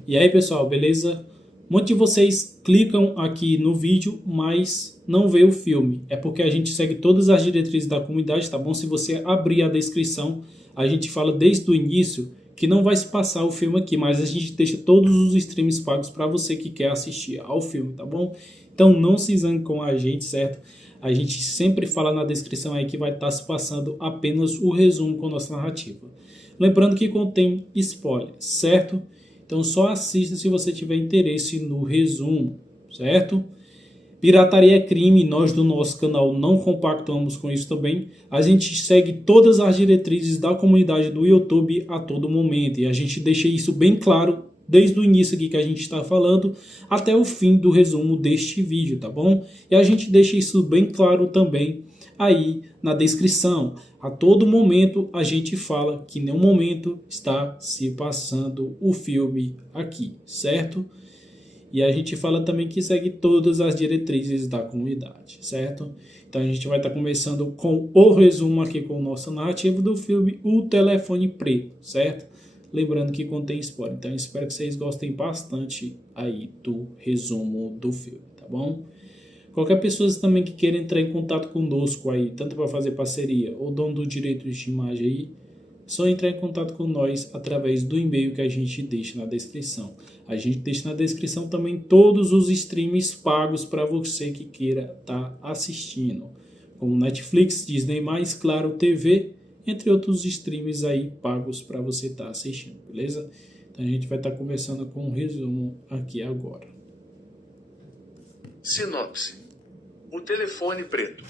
E aí, pessoal, beleza? Muitos de vocês clicam aqui no vídeo, mas não vê o filme. É porque a gente segue todas as diretrizes da comunidade, tá bom? Se você abrir a descrição, a gente fala desde o início que não vai se passar o filme aqui, mas a gente deixa todos os streams pagos para você que quer assistir ao filme, tá bom? Então não se zangue com a gente, certo? A gente sempre fala na descrição aí que vai estar se passando apenas o resumo com a nossa narrativa. Lembrando que contém spoiler, certo? Então só assista se você tiver interesse no resumo, certo? Pirataria é crime, nós do nosso canal não compactuamos com isso também. A gente segue todas as diretrizes da comunidade do YouTube a todo momento. E a gente deixa isso bem claro desde o início aqui que a gente está falando até o fim do resumo deste vídeo, tá bom? E a gente deixa isso bem claro também aí na descrição. A todo momento a gente fala que em nenhum momento está se passando o filme aqui, certo? E a gente fala também que segue todas as diretrizes da comunidade, certo? Então a gente vai estar começando com o resumo aqui com o nosso narrativo do filme O Telefone Preto, certo? Lembrando que contém spoiler. Então espero que vocês gostem bastante aí do resumo do filme, tá bom? Qualquer pessoa também que queira entrar em contato conosco aí, tanto para fazer parceria ou dono do direito de imagem aí, só entrar em contato com nós através do e-mail que a gente deixa na descrição. A gente deixa na descrição também todos os streams pagos para você que queira estar assistindo, como Netflix, Disney+, Claro TV, entre outros streams aí pagos para você estar assistindo, beleza? Então a gente vai estar começando com um resumo aqui agora. Sinopse. O Telefone Preto.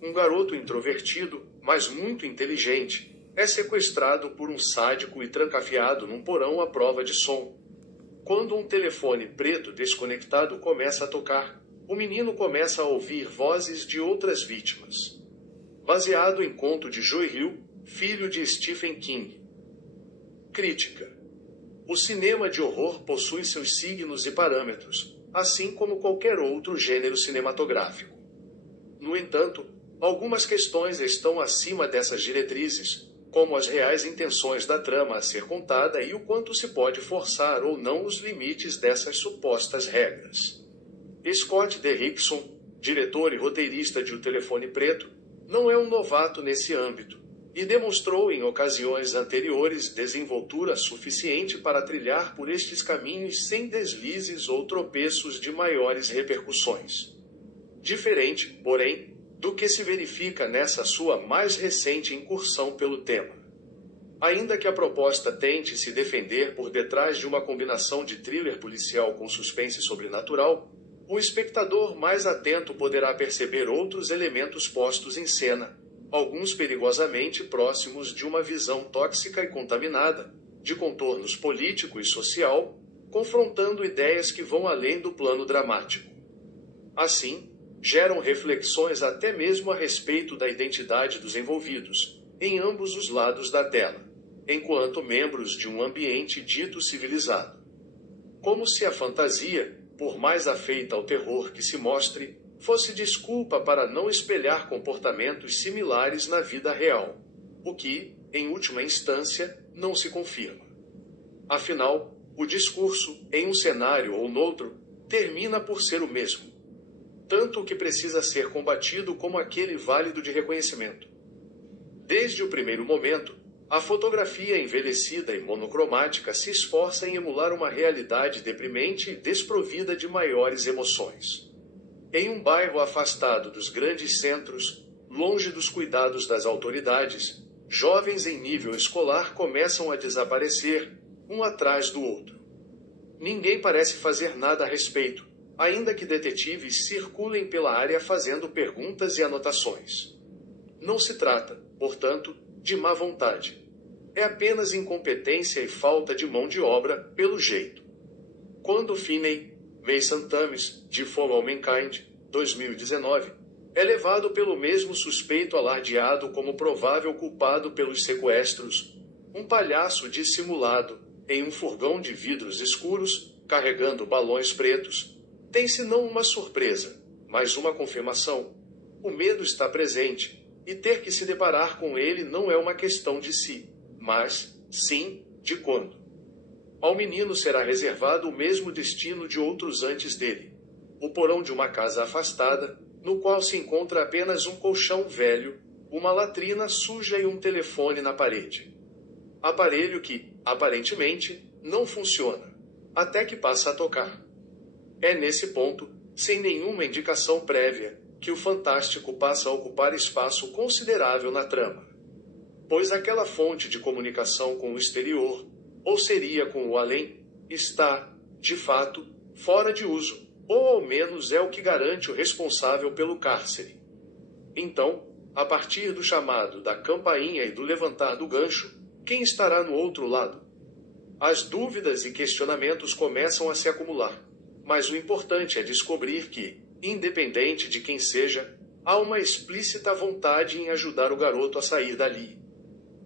Um garoto introvertido, mas muito inteligente, é sequestrado por um sádico e trancafiado num porão à prova de som. Quando um telefone preto desconectado começa a tocar, o menino começa a ouvir vozes de outras vítimas. Baseado em conto de Joe Hill, filho de Stephen King. Crítica. O cinema de horror possui seus signos e parâmetros, assim como qualquer outro gênero cinematográfico. No entanto, algumas questões estão acima dessas diretrizes, como as reais intenções da trama a ser contada e o quanto se pode forçar ou não os limites dessas supostas regras. Scott Derrickson, diretor e roteirista de O Telefone Preto, não é um novato nesse âmbito. e demonstrou em ocasiões anteriores desenvoltura suficiente para trilhar por estes caminhos sem deslizes ou tropeços de maiores repercussões. Diferente, porém, do que se verifica nessa sua mais recente incursão pelo tema. Ainda que a proposta tente se defender por detrás de uma combinação de thriller policial com suspense sobrenatural, o espectador mais atento poderá perceber outros elementos postos em cena, alguns perigosamente próximos de uma visão tóxica e contaminada, de contornos político e social, confrontando ideias que vão além do plano dramático. Assim, geram reflexões até mesmo a respeito da identidade dos envolvidos, em ambos os lados da tela, enquanto membros de um ambiente dito civilizado. Como se a fantasia, por mais afeita ao terror que se mostre, fosse desculpa para não espelhar comportamentos similares na vida real, o que, em última instância, não se confirma. Afinal, o discurso, em um cenário ou noutro, termina por ser o mesmo. Tanto o que precisa ser combatido como aquele válido de reconhecimento. Desde o primeiro momento, a fotografia envelhecida e monocromática se esforça em emular uma realidade deprimente e desprovida de maiores emoções. Em um bairro afastado dos grandes centros, longe dos cuidados das autoridades, jovens em nível escolar começam a desaparecer, um atrás do outro. Ninguém parece fazer nada a respeito, ainda que detetives circulem pela área fazendo perguntas e anotações. Não se trata, portanto, de má vontade. É apenas incompetência e falta de mão de obra, pelo jeito. Quando Finney Mason Thames, de For All Mankind, 2019, é levado pelo mesmo suspeito alardeado como provável culpado pelos sequestros, um palhaço dissimulado, em um furgão de vidros escuros, carregando balões pretos, tem-se não uma surpresa, mas uma confirmação. O medo está presente, e ter que se deparar com ele não é uma questão de si, mas, sim, de quando. Ao menino será reservado o mesmo destino de outros antes dele. O porão de uma casa afastada, no qual se encontra apenas um colchão velho, uma latrina suja e um telefone na parede. Aparelho que, aparentemente, não funciona, até que passa a tocar. É nesse ponto, sem nenhuma indicação prévia, que o fantástico passa a ocupar espaço considerável na trama. Pois aquela fonte de comunicação com o exterior, ou seria com o além, está, de fato, fora de uso, ou ao menos é o que garante o responsável pelo cárcere. Então, a partir do chamado da campainha e do levantar do gancho, quem estará no outro lado? As dúvidas e questionamentos começam a se acumular, mas o importante é descobrir que, independente de quem seja, há uma explícita vontade em ajudar o garoto a sair dali.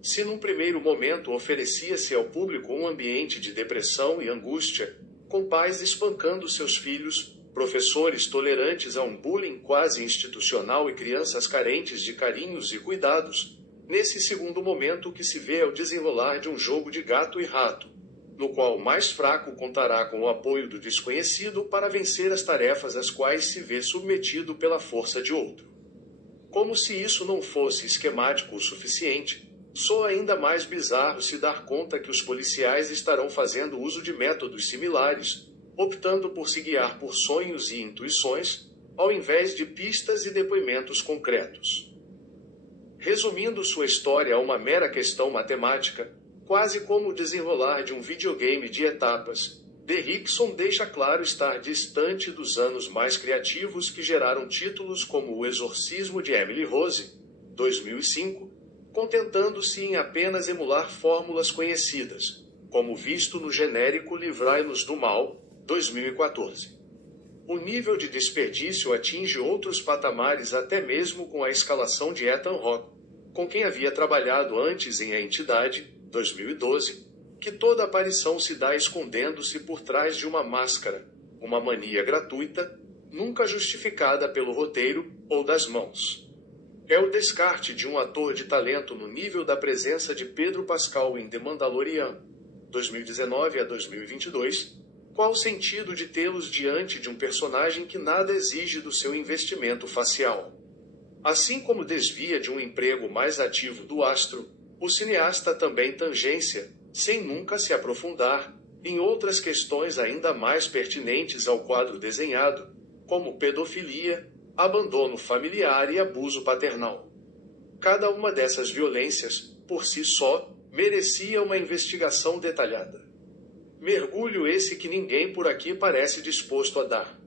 Se num primeiro momento oferecia-se ao público um ambiente de depressão e angústia, com pais espancando seus filhos, professores tolerantes a um bullying quase institucional e crianças carentes de carinhos e cuidados, nesse segundo momento o que se vê é o desenrolar de um jogo de gato e rato, no qual o mais fraco contará com o apoio do desconhecido para vencer as tarefas às quais se vê submetido pela força de outro. Como se isso não fosse esquemático o suficiente, soa ainda mais bizarro se dar conta que os policiais estarão fazendo uso de métodos similares, optando por se guiar por sonhos e intuições, ao invés de pistas e depoimentos concretos. Resumindo sua história a uma mera questão matemática, quase como o desenrolar de um videogame de etapas, Derrickson deixa claro estar distante dos anos mais criativos que geraram títulos como O Exorcismo de Emily Rose, 2005, contentando-se em apenas emular fórmulas conhecidas, como visto no genérico Livrai-nos do Mal, 2014. O nível de desperdício atinge outros patamares até mesmo com a escalação de Ethan Hawke, com quem havia trabalhado antes em A Entidade, 2012, que toda aparição se dá escondendo-se por trás de uma máscara, uma mania gratuita, nunca justificada pelo roteiro ou das mãos. É o descarte de um ator de talento no nível da presença de Pedro Pascal em The Mandalorian, 2019 a 2022, qual o sentido de tê-los diante de um personagem que nada exige do seu investimento facial? Assim como desvia de um emprego mais ativo do astro, o cineasta também tangência, sem nunca se aprofundar, em outras questões ainda mais pertinentes ao quadro desenhado, como pedofilia, abandono familiar e abuso paternal. Cada uma dessas violências, por si só, merecia uma investigação detalhada. Mergulho esse que ninguém por aqui parece disposto a dar.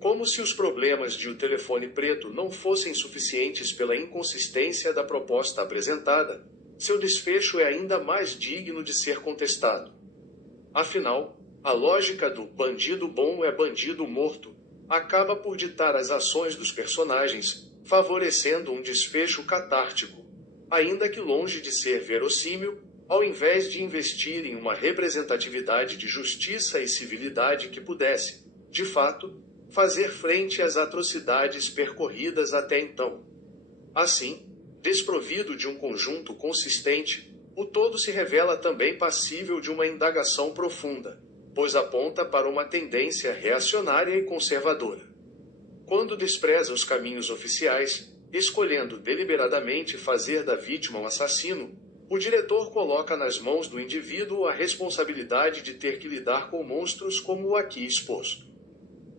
Como se os problemas de O Telefone Preto não fossem suficientes pela inconsistência da proposta apresentada, seu desfecho é ainda mais digno de ser contestado. Afinal, a lógica do bandido bom é bandido morto acaba por ditar as ações dos personagens, favorecendo um desfecho catártico, ainda que longe de ser verossímil, ao invés de investir em uma representatividade de justiça e civilidade que pudesse, de fato, fazer frente às atrocidades percorridas até então. Assim, desprovido de um conjunto consistente, o todo se revela também passível de uma indagação profunda, pois aponta para uma tendência reacionária e conservadora. Quando despreza os caminhos oficiais, escolhendo deliberadamente fazer da vítima um assassino, o diretor coloca nas mãos do indivíduo a responsabilidade de ter que lidar com monstros como o aqui exposto.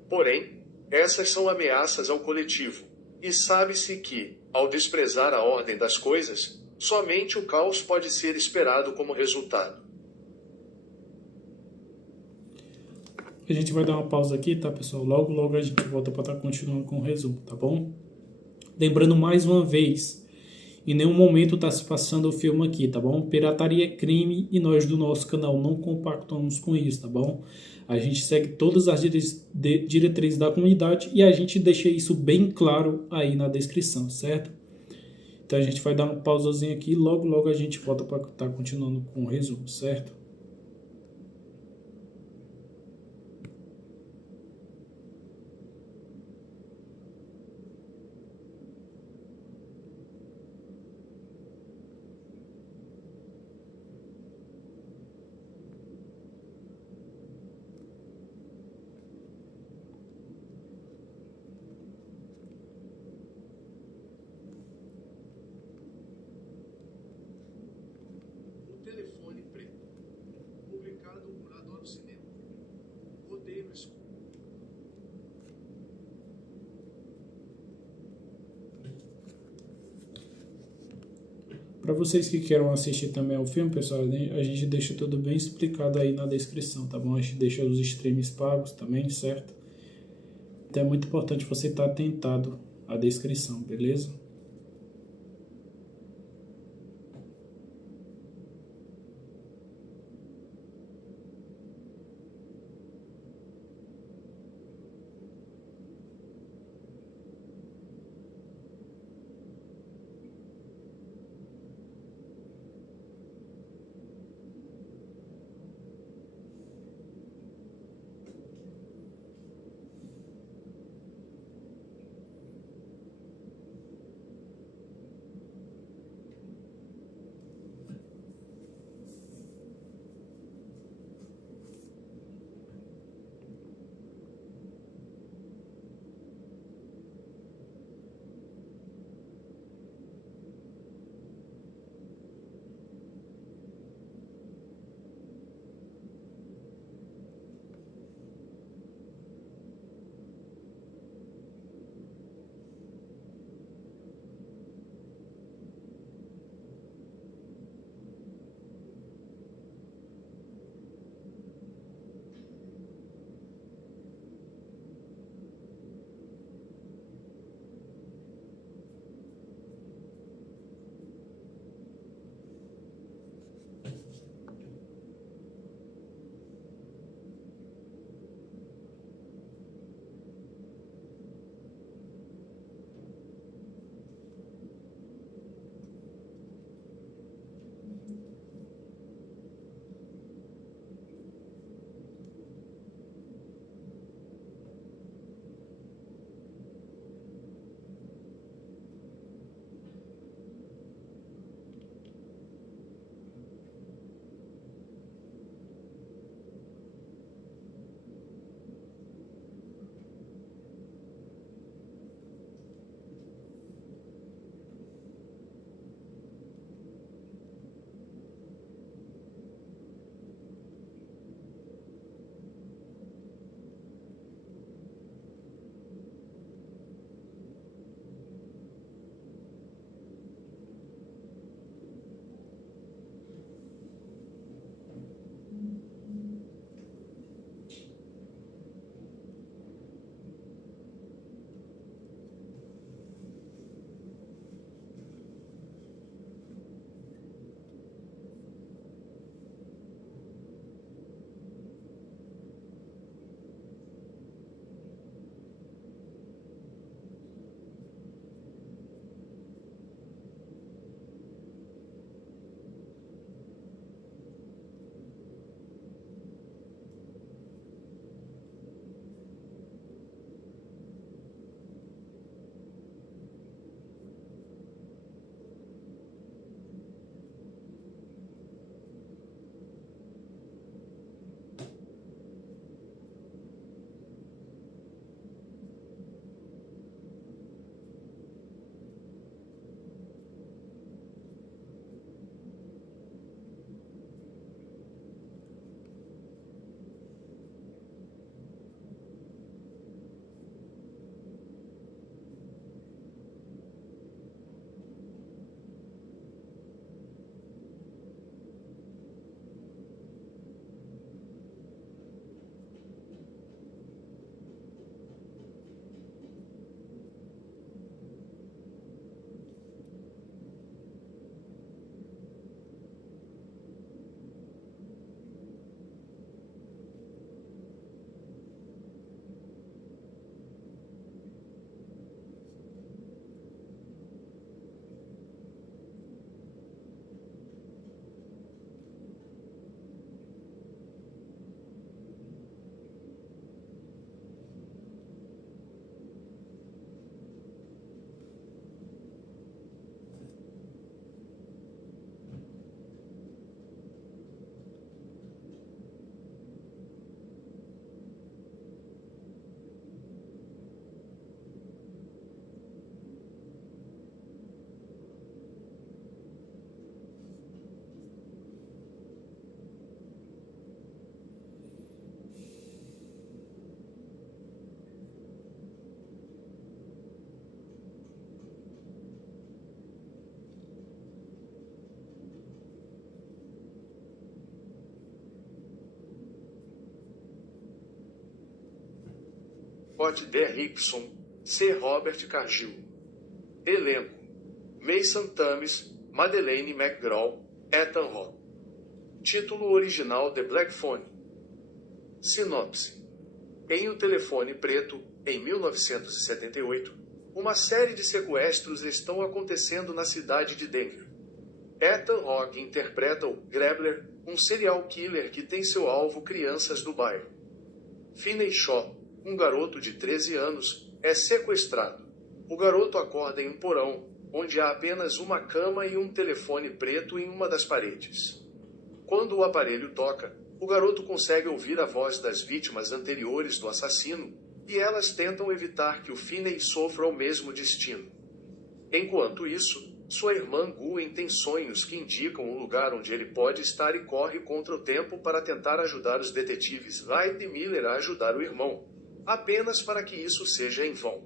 Porém, essas são ameaças ao coletivo, e sabe-se que, ao desprezar a ordem das coisas, somente o caos pode ser esperado como resultado. A gente vai dar uma pausa aqui, tá, pessoal? Logo, logo a gente volta para estar continuando com o resumo, tá bom? Lembrando mais uma vez, em nenhum momento está se passando o filme aqui, tá bom? Pirataria é crime e nós do nosso canal não compactuamos com isso, tá bom? A gente segue todas as diretrizes da comunidade e a gente deixa isso bem claro aí na descrição, certo? Então a gente vai dar uma pausazinha aqui e logo, logo a gente volta para estar continuando com o resumo, certo? O Telefone Preto. Publicado por Adoro Cinema. Roteiro escuro. Para vocês que queiram assistir também ao filme, pessoal, a gente deixa tudo bem explicado aí na descrição, tá bom? A gente deixa os streams pagos também, certo? Então é muito importante você estar atentado à descrição, beleza? Scott Derrickson, C. Robert Cargill. Elenco: Mason Thames, Madeleine McGraw, Ethan Hawke. Título original: The Black Phone. Sinopse: em O Telefone Preto, em 1978, uma série de sequestros estão acontecendo na cidade de Denver. Ethan Hawke interpreta o Grebler, um serial killer que tem seu alvo crianças do bairro. Finney Shaw, um garoto de 13 anos, é sequestrado. O garoto acorda em um porão, onde há apenas uma cama e um telefone preto em uma das paredes. Quando o aparelho toca, o garoto consegue ouvir a voz das vítimas anteriores do assassino, e elas tentam evitar que o Finney sofra o mesmo destino. Enquanto isso, sua irmã Gwen tem sonhos que indicam o lugar onde ele pode estar e corre contra o tempo para tentar ajudar os detetives Wright e Miller a ajudar o irmão, apenas para que isso seja em vão.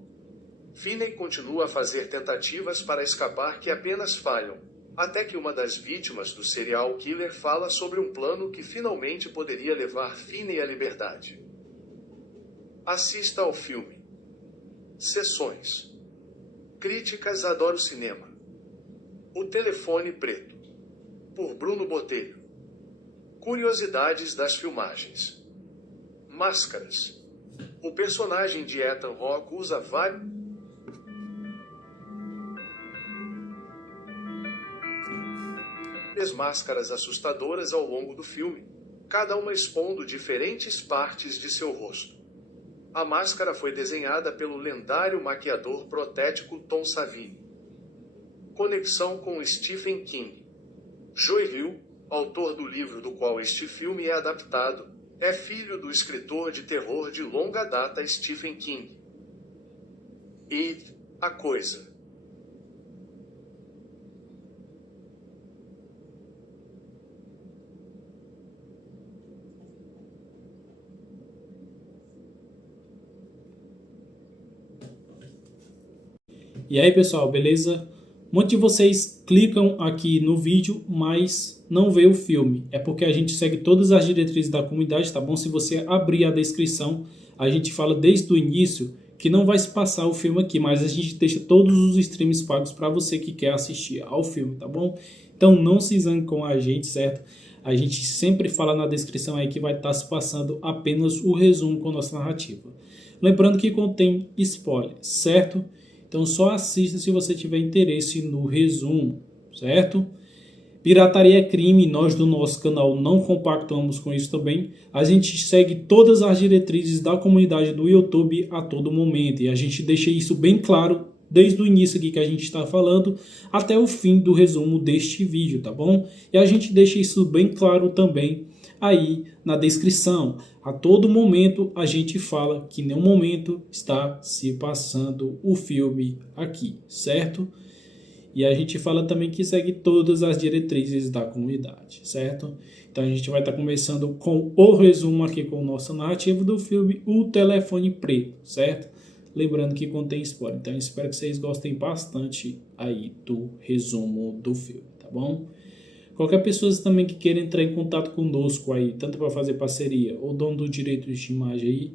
Finney continua a fazer tentativas para escapar que apenas falham, até que uma das vítimas do serial killer fala sobre um plano que finalmente poderia levar Finney à liberdade. Assista ao filme. Sessões. Críticas. Adoro cinema. O Telefone Preto, por Bruno Botelho. Curiosidades das filmagens. Máscaras. O personagem de Ethan Hawke usa várias máscaras assustadoras ao longo do filme, cada uma expondo diferentes partes de seu rosto. A máscara foi desenhada pelo lendário maquiador protético Tom Savini. Conexão com Stephen King. Joe Hill, autor do livro do qual este filme é adaptado, é filho do escritor de terror de longa data Stephen King. E A Coisa. E aí, pessoal, beleza? Muitos de vocês clicam aqui no vídeo, mas não vê o filme. É porque a gente segue todas as diretrizes da comunidade, tá bom? Se você abrir a descrição, a gente fala desde o início que não vai se passar o filme aqui, mas a gente deixa todos os streams pagos para você que quer assistir ao filme, tá bom? Então não se zangue com a gente, certo? A gente sempre fala na descrição aí que vai estar se passando apenas o resumo com a nossa narrativa. Lembrando que contém spoiler, certo? Então só assista se você tiver interesse no resumo, certo? Pirataria é crime, nós do nosso canal não compactuamos com isso também. A gente segue todas as diretrizes da comunidade do YouTube a todo momento. E a gente deixa isso bem claro desde o início aqui que a gente está falando até o fim do resumo deste vídeo, tá bom? E a gente deixa isso bem claro também aí na descrição. A todo momento a gente fala que em nenhum momento está se passando o filme aqui, certo? E a gente fala também que segue todas as diretrizes da comunidade, certo? Então a gente vai estar começando com o resumo aqui com o nosso narrativo do filme O Telefone Preto, certo? Lembrando que contém spoiler, então eu espero que vocês gostem bastante aí do resumo do filme, tá bom? Qualquer pessoa também que queira entrar em contato conosco aí, tanto para fazer parceria ou dono do direito de imagem aí,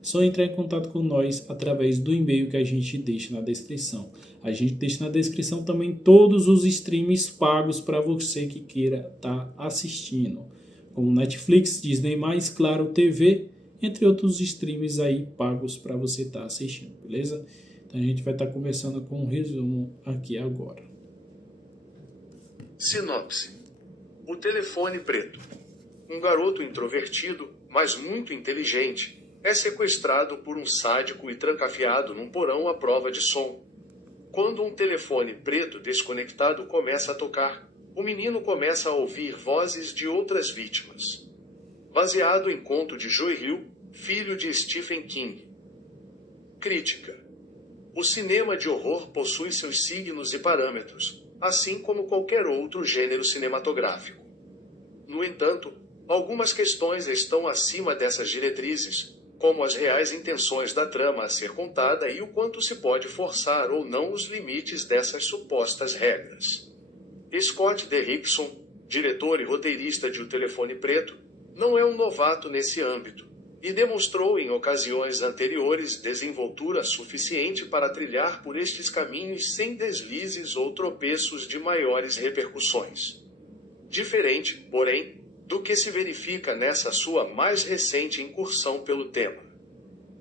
só entrar em contato com nós através do e-mail que a gente deixa na descrição. A gente deixa na descrição também todos os streams pagos para você que queira estar assistindo, como Netflix, Disney+, Claro TV, entre outros streams aí pagos para você estar assistindo, beleza? Então a gente vai estar começando com um resumo aqui agora. Sinopse. O Telefone Preto. Um garoto introvertido, mas muito inteligente, é sequestrado por um sádico e trancafiado num porão à prova de som. Quando um telefone preto desconectado começa a tocar, o menino começa a ouvir vozes de outras vítimas. Baseado em conto de Joe Hill, filho de Stephen King. Crítica. O cinema de horror possui seus signos e parâmetros, assim como qualquer outro gênero cinematográfico. No entanto, algumas questões estão acima dessas diretrizes, como as reais intenções da trama a ser contada e o quanto se pode forçar ou não os limites dessas supostas regras. Scott Derrickson, diretor e roteirista de O Telefone Preto, não é um novato nesse âmbito. e demonstrou em ocasiões anteriores desenvoltura suficiente para trilhar por estes caminhos sem deslizes ou tropeços de maiores repercussões. Diferente, porém, do que se verifica nessa sua mais recente incursão pelo tema.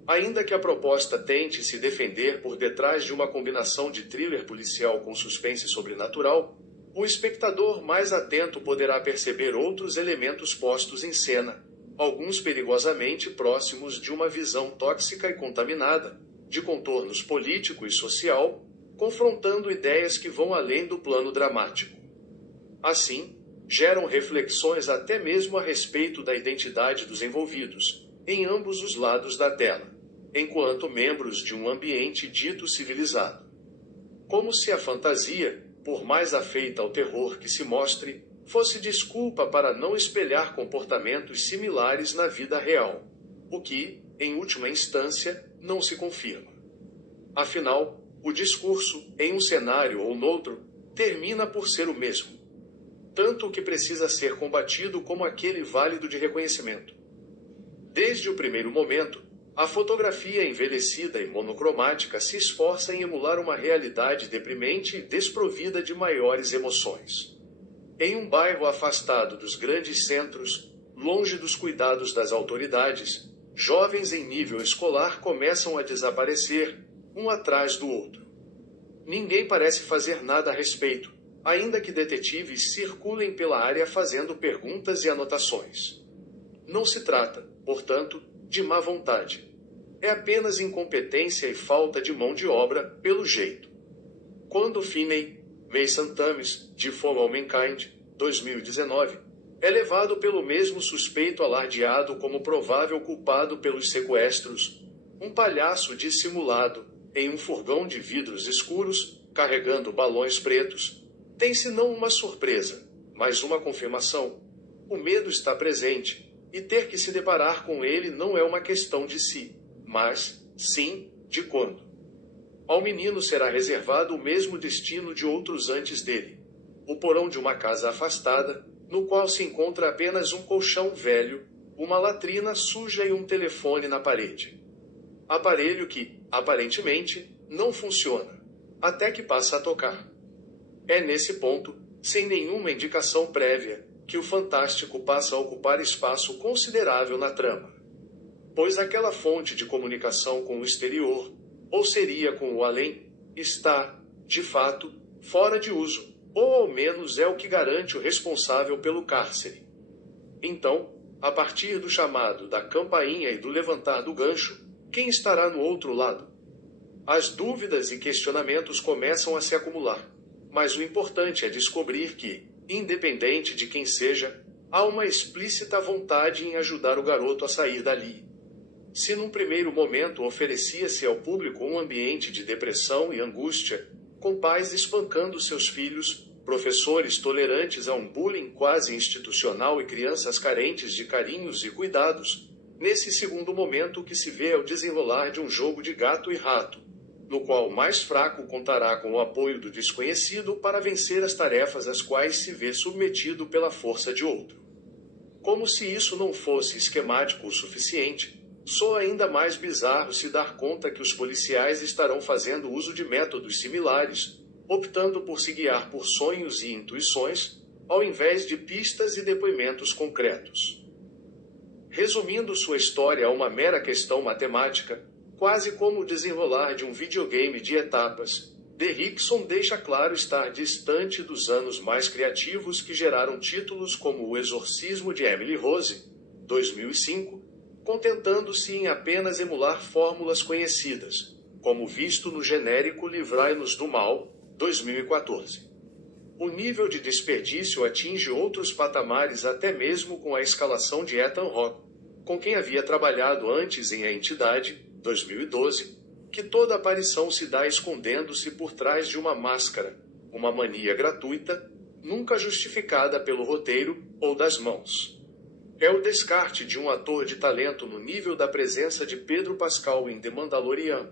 Ainda que a proposta tente se defender por detrás de uma combinação de thriller policial com suspense sobrenatural, o espectador mais atento poderá perceber outros elementos postos em cena, alguns perigosamente próximos de uma visão tóxica e contaminada, de contornos político e social, confrontando ideias que vão além do plano dramático. Assim, geram reflexões até mesmo a respeito da identidade dos envolvidos, em ambos os lados da tela, enquanto membros de um ambiente dito civilizado. Como se a fantasia, por mais afeita ao terror que se mostre, fosse desculpa para não espelhar comportamentos similares na vida real, o que, em última instância, não se confirma. Afinal, o discurso, em um cenário ou noutro, termina por ser o mesmo. Tanto que precisa ser combatido como aquele válido de reconhecimento. Desde o primeiro momento, a fotografia envelhecida e monocromática se esforça em emular uma realidade deprimente e desprovida de maiores emoções. Em um bairro afastado dos grandes centros, longe dos cuidados das autoridades, jovens em nível escolar começam a desaparecer, um atrás do outro. Ninguém parece fazer nada a respeito, ainda que detetives circulem pela área fazendo perguntas e anotações. Não se trata, portanto, de má vontade. É apenas incompetência e falta de mão de obra, pelo jeito. Quando Finney Mason Thames, de For All Mankind, 2019, é levado pelo mesmo suspeito alardeado como provável culpado pelos sequestros, um palhaço dissimulado, em um furgão de vidros escuros, carregando balões pretos, tem-se não uma surpresa, mas uma confirmação. O medo está presente, e ter que se deparar com ele não é uma questão de si, mas, sim, de quando. Ao menino será reservado o mesmo destino de outros antes dele. O porão de uma casa afastada, no qual se encontra apenas um colchão velho, uma latrina suja e um telefone na parede. Aparelho que, aparentemente, não funciona, até que passa a tocar. É nesse ponto, sem nenhuma indicação prévia, que o fantástico passa a ocupar espaço considerável na trama. Pois aquela fonte de comunicação com o exterior, ou seria com o além, está, de fato, fora de uso, ou ao menos é o que garante o responsável pelo cárcere. Então, a partir do chamado da campainha e do levantar do gancho, quem estará no outro lado? As dúvidas e questionamentos começam a se acumular, mas o importante é descobrir que, independente de quem seja, há uma explícita vontade em ajudar o garoto a sair dali. Se num primeiro momento oferecia-se ao público um ambiente de depressão e angústia, com pais espancando seus filhos, professores tolerantes a um bullying quase institucional e crianças carentes de carinhos e cuidados, nesse segundo momento o que se vê é o desenrolar de um jogo de gato e rato, no qual o mais fraco contará com o apoio do desconhecido para vencer as tarefas às quais se vê submetido pela força de outro. Como se isso não fosse esquemático o suficiente, soa ainda mais bizarro se dar conta que os policiais estarão fazendo uso de métodos similares, optando por se guiar por sonhos e intuições, ao invés de pistas e depoimentos concretos. Resumindo sua história a uma mera questão matemática, quase como o desenrolar de um videogame de etapas, Derrickson deixa claro estar distante dos anos mais criativos que geraram títulos como O Exorcismo de Emily Rose, 2005, contentando-se em apenas emular fórmulas conhecidas, como visto no genérico Livrai-nos do Mal, 2014. O nível de desperdício atinge outros patamares até mesmo com a escalação de Ethan Hawke, com quem havia trabalhado antes em A Entidade, 2012, que toda aparição se dá escondendo-se por trás de uma máscara, uma mania gratuita, nunca justificada pelo roteiro ou das mãos. É o descarte de um ator de talento no nível da presença de Pedro Pascal em The Mandalorian,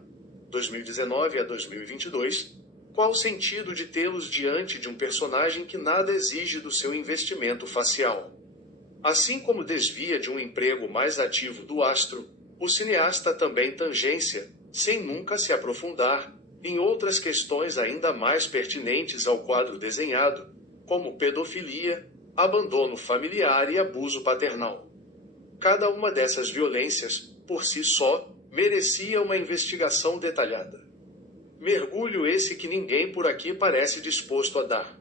2019 a 2022, qual o sentido de tê-los diante de um personagem que nada exige do seu investimento facial? Assim como desvia de um emprego mais ativo do astro, o cineasta também tangência, sem nunca se aprofundar, em outras questões ainda mais pertinentes ao quadro desenhado, como pedofilia, abandono familiar e abuso paternal. Cada uma dessas violências, por si só, merecia uma investigação detalhada. Mergulho esse que ninguém por aqui parece disposto a dar.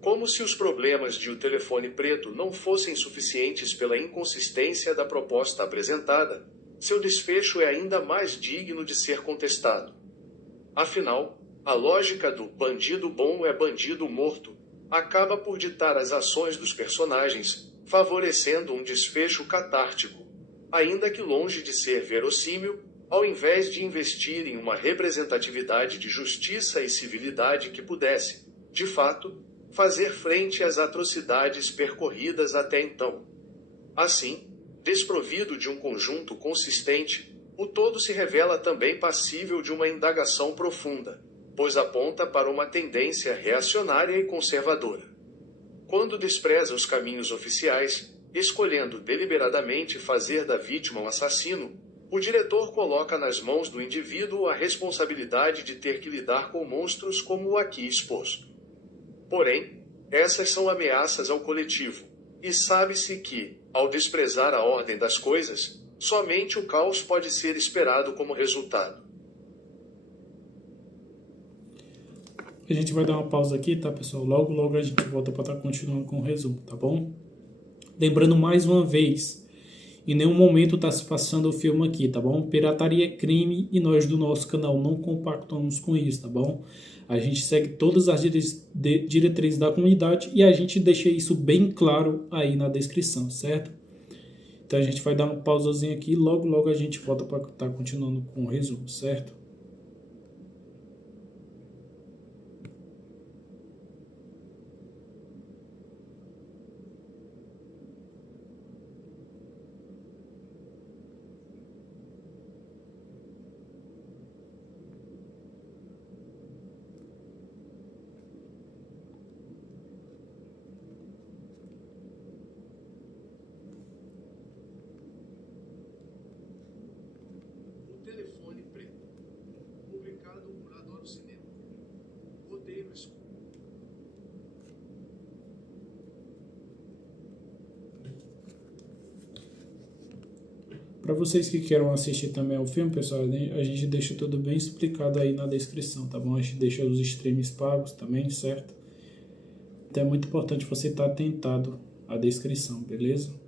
Como se os problemas de O Telefone Preto não fossem suficientes pela inconsistência da proposta apresentada, seu desfecho é ainda mais digno de ser contestado. Afinal, a lógica do bandido bom é bandido morto acaba por ditar as ações dos personagens, favorecendo um desfecho catártico, ainda que longe de ser verossímil, ao invés de investir em uma representatividade de justiça e civilidade que pudesse, de fato, fazer frente às atrocidades percorridas até então. Assim, desprovido de um conjunto consistente, o todo se revela também passível de uma indagação profunda, pois aponta para uma tendência reacionária e conservadora. Quando despreza os caminhos oficiais, escolhendo deliberadamente fazer da vítima um assassino, o diretor coloca nas mãos do indivíduo a responsabilidade de ter que lidar com monstros como o aqui exposto. Porém, essas são ameaças ao coletivo, e sabe-se que, ao desprezar a ordem das coisas, somente o caos pode ser esperado como resultado. A gente vai dar uma pausa aqui, tá, pessoal? Logo a gente volta para estar continuando com o resumo, tá bom? Lembrando mais uma vez, em nenhum momento está se passando o filme aqui, tá bom? Pirataria é crime e nós do nosso canal não compactuamos com isso, tá bom? A gente segue todas as diretrizes da comunidade e a gente deixa isso bem claro aí na descrição, certo? Então a gente vai dar uma pausazinha aqui e logo a gente volta para estar continuando com o resumo, certo? O Telefone Preto. Publicado por Adoro Cinema. Roteiro escuro. Para vocês que queiram assistir também ao filme, pessoal, a gente deixa tudo bem explicado aí na descrição, tá bom? A gente deixa os streams pagos também, certo? Então é muito importante você estar atentado à descrição, beleza?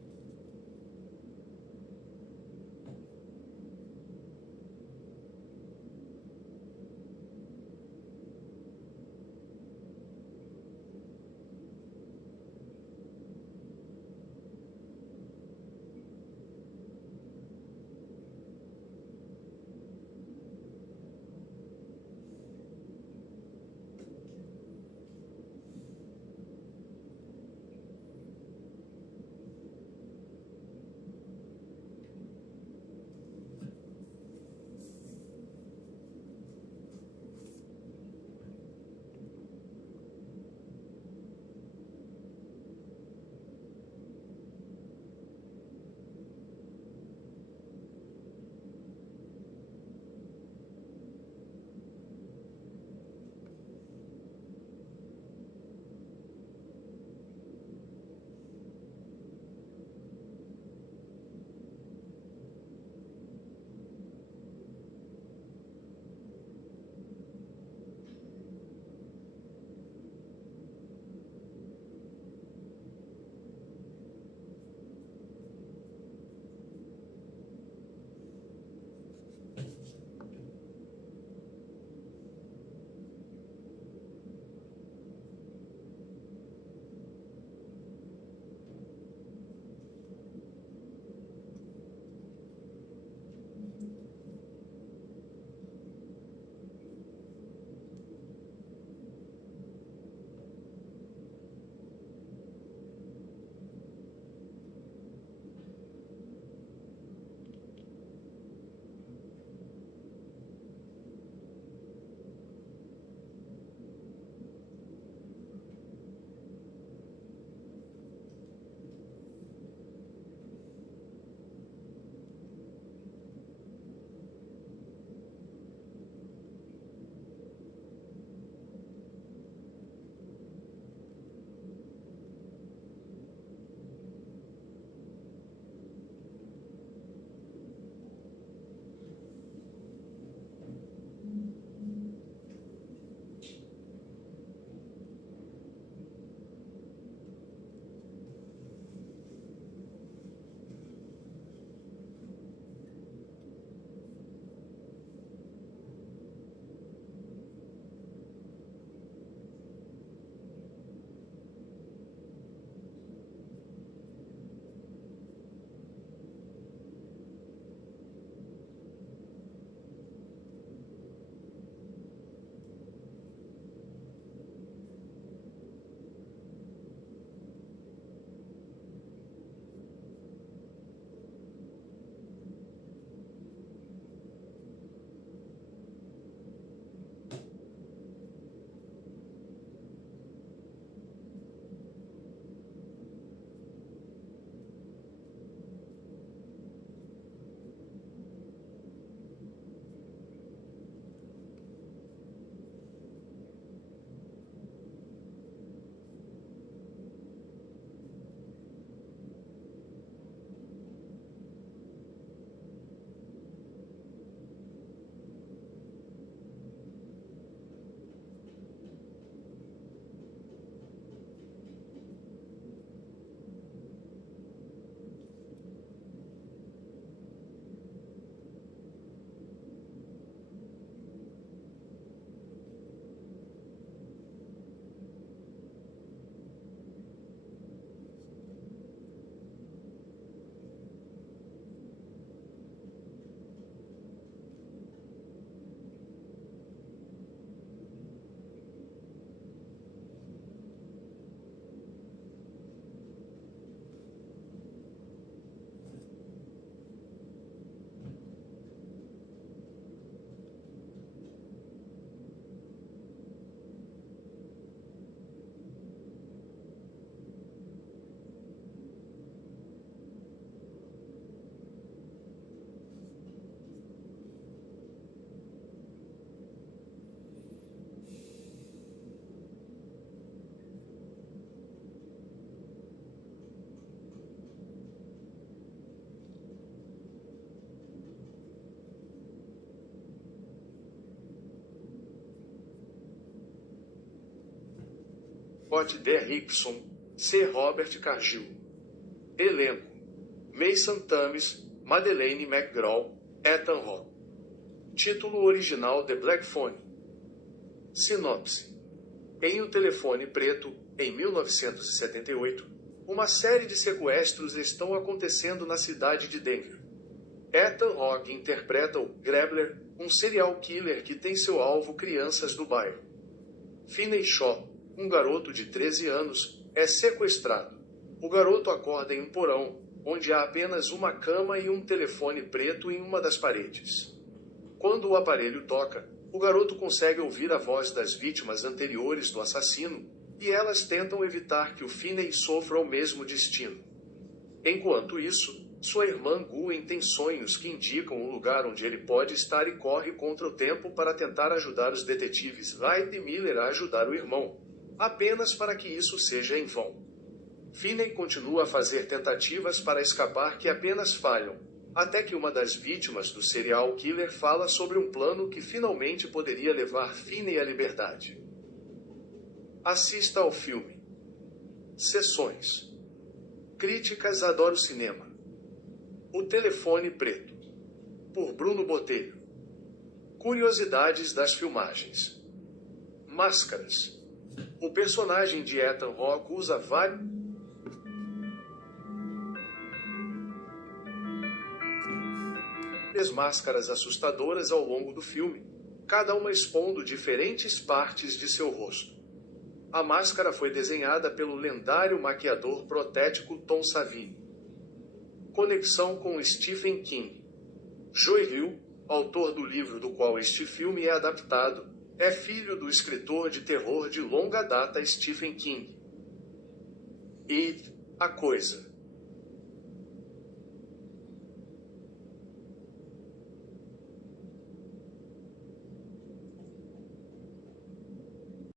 Scott Derrickson, C. Robert Cargill. Elenco: Mason Thames, Madeleine McGraw, Ethan Hawke. Título original: The Black Phone. Sinopse: em O Telefone Preto, em 1978, uma série de sequestros estão acontecendo na cidade de Denver. Ethan Hawke interpreta o Grebler, um serial killer que tem seu alvo crianças do bairro. Finney Shaw, um garoto de 13 anos, é sequestrado. O garoto acorda em um porão, onde há apenas uma cama e um telefone preto em uma das paredes. Quando o aparelho toca, o garoto consegue ouvir a voz das vítimas anteriores do assassino, e elas tentam evitar que o Finney sofra o mesmo destino. Enquanto isso, sua irmã Gwen tem sonhos que indicam o lugar onde ele pode estar e corre contra o tempo para tentar ajudar os detetives Wright e Miller a ajudar o irmão, apenas para que isso seja em vão. Finney continua a fazer tentativas para escapar que apenas falham, até que uma das vítimas do serial killer fala sobre um plano que finalmente poderia levar Finney à liberdade. Assista ao filme. Sessões. Críticas. Adoro cinema. O Telefone Preto, por Bruno Botelho. Curiosidades das filmagens. Máscaras. O personagem de Ethan Hawke usa várias máscaras assustadoras ao longo do filme, cada uma expondo diferentes partes de seu rosto. A máscara foi desenhada pelo lendário maquiador protético Tom Savini. Conexão com Stephen King. Joe Hill, autor do livro do qual este filme é adaptado, é filho do escritor de terror de longa data Stephen King. It, a Coisa.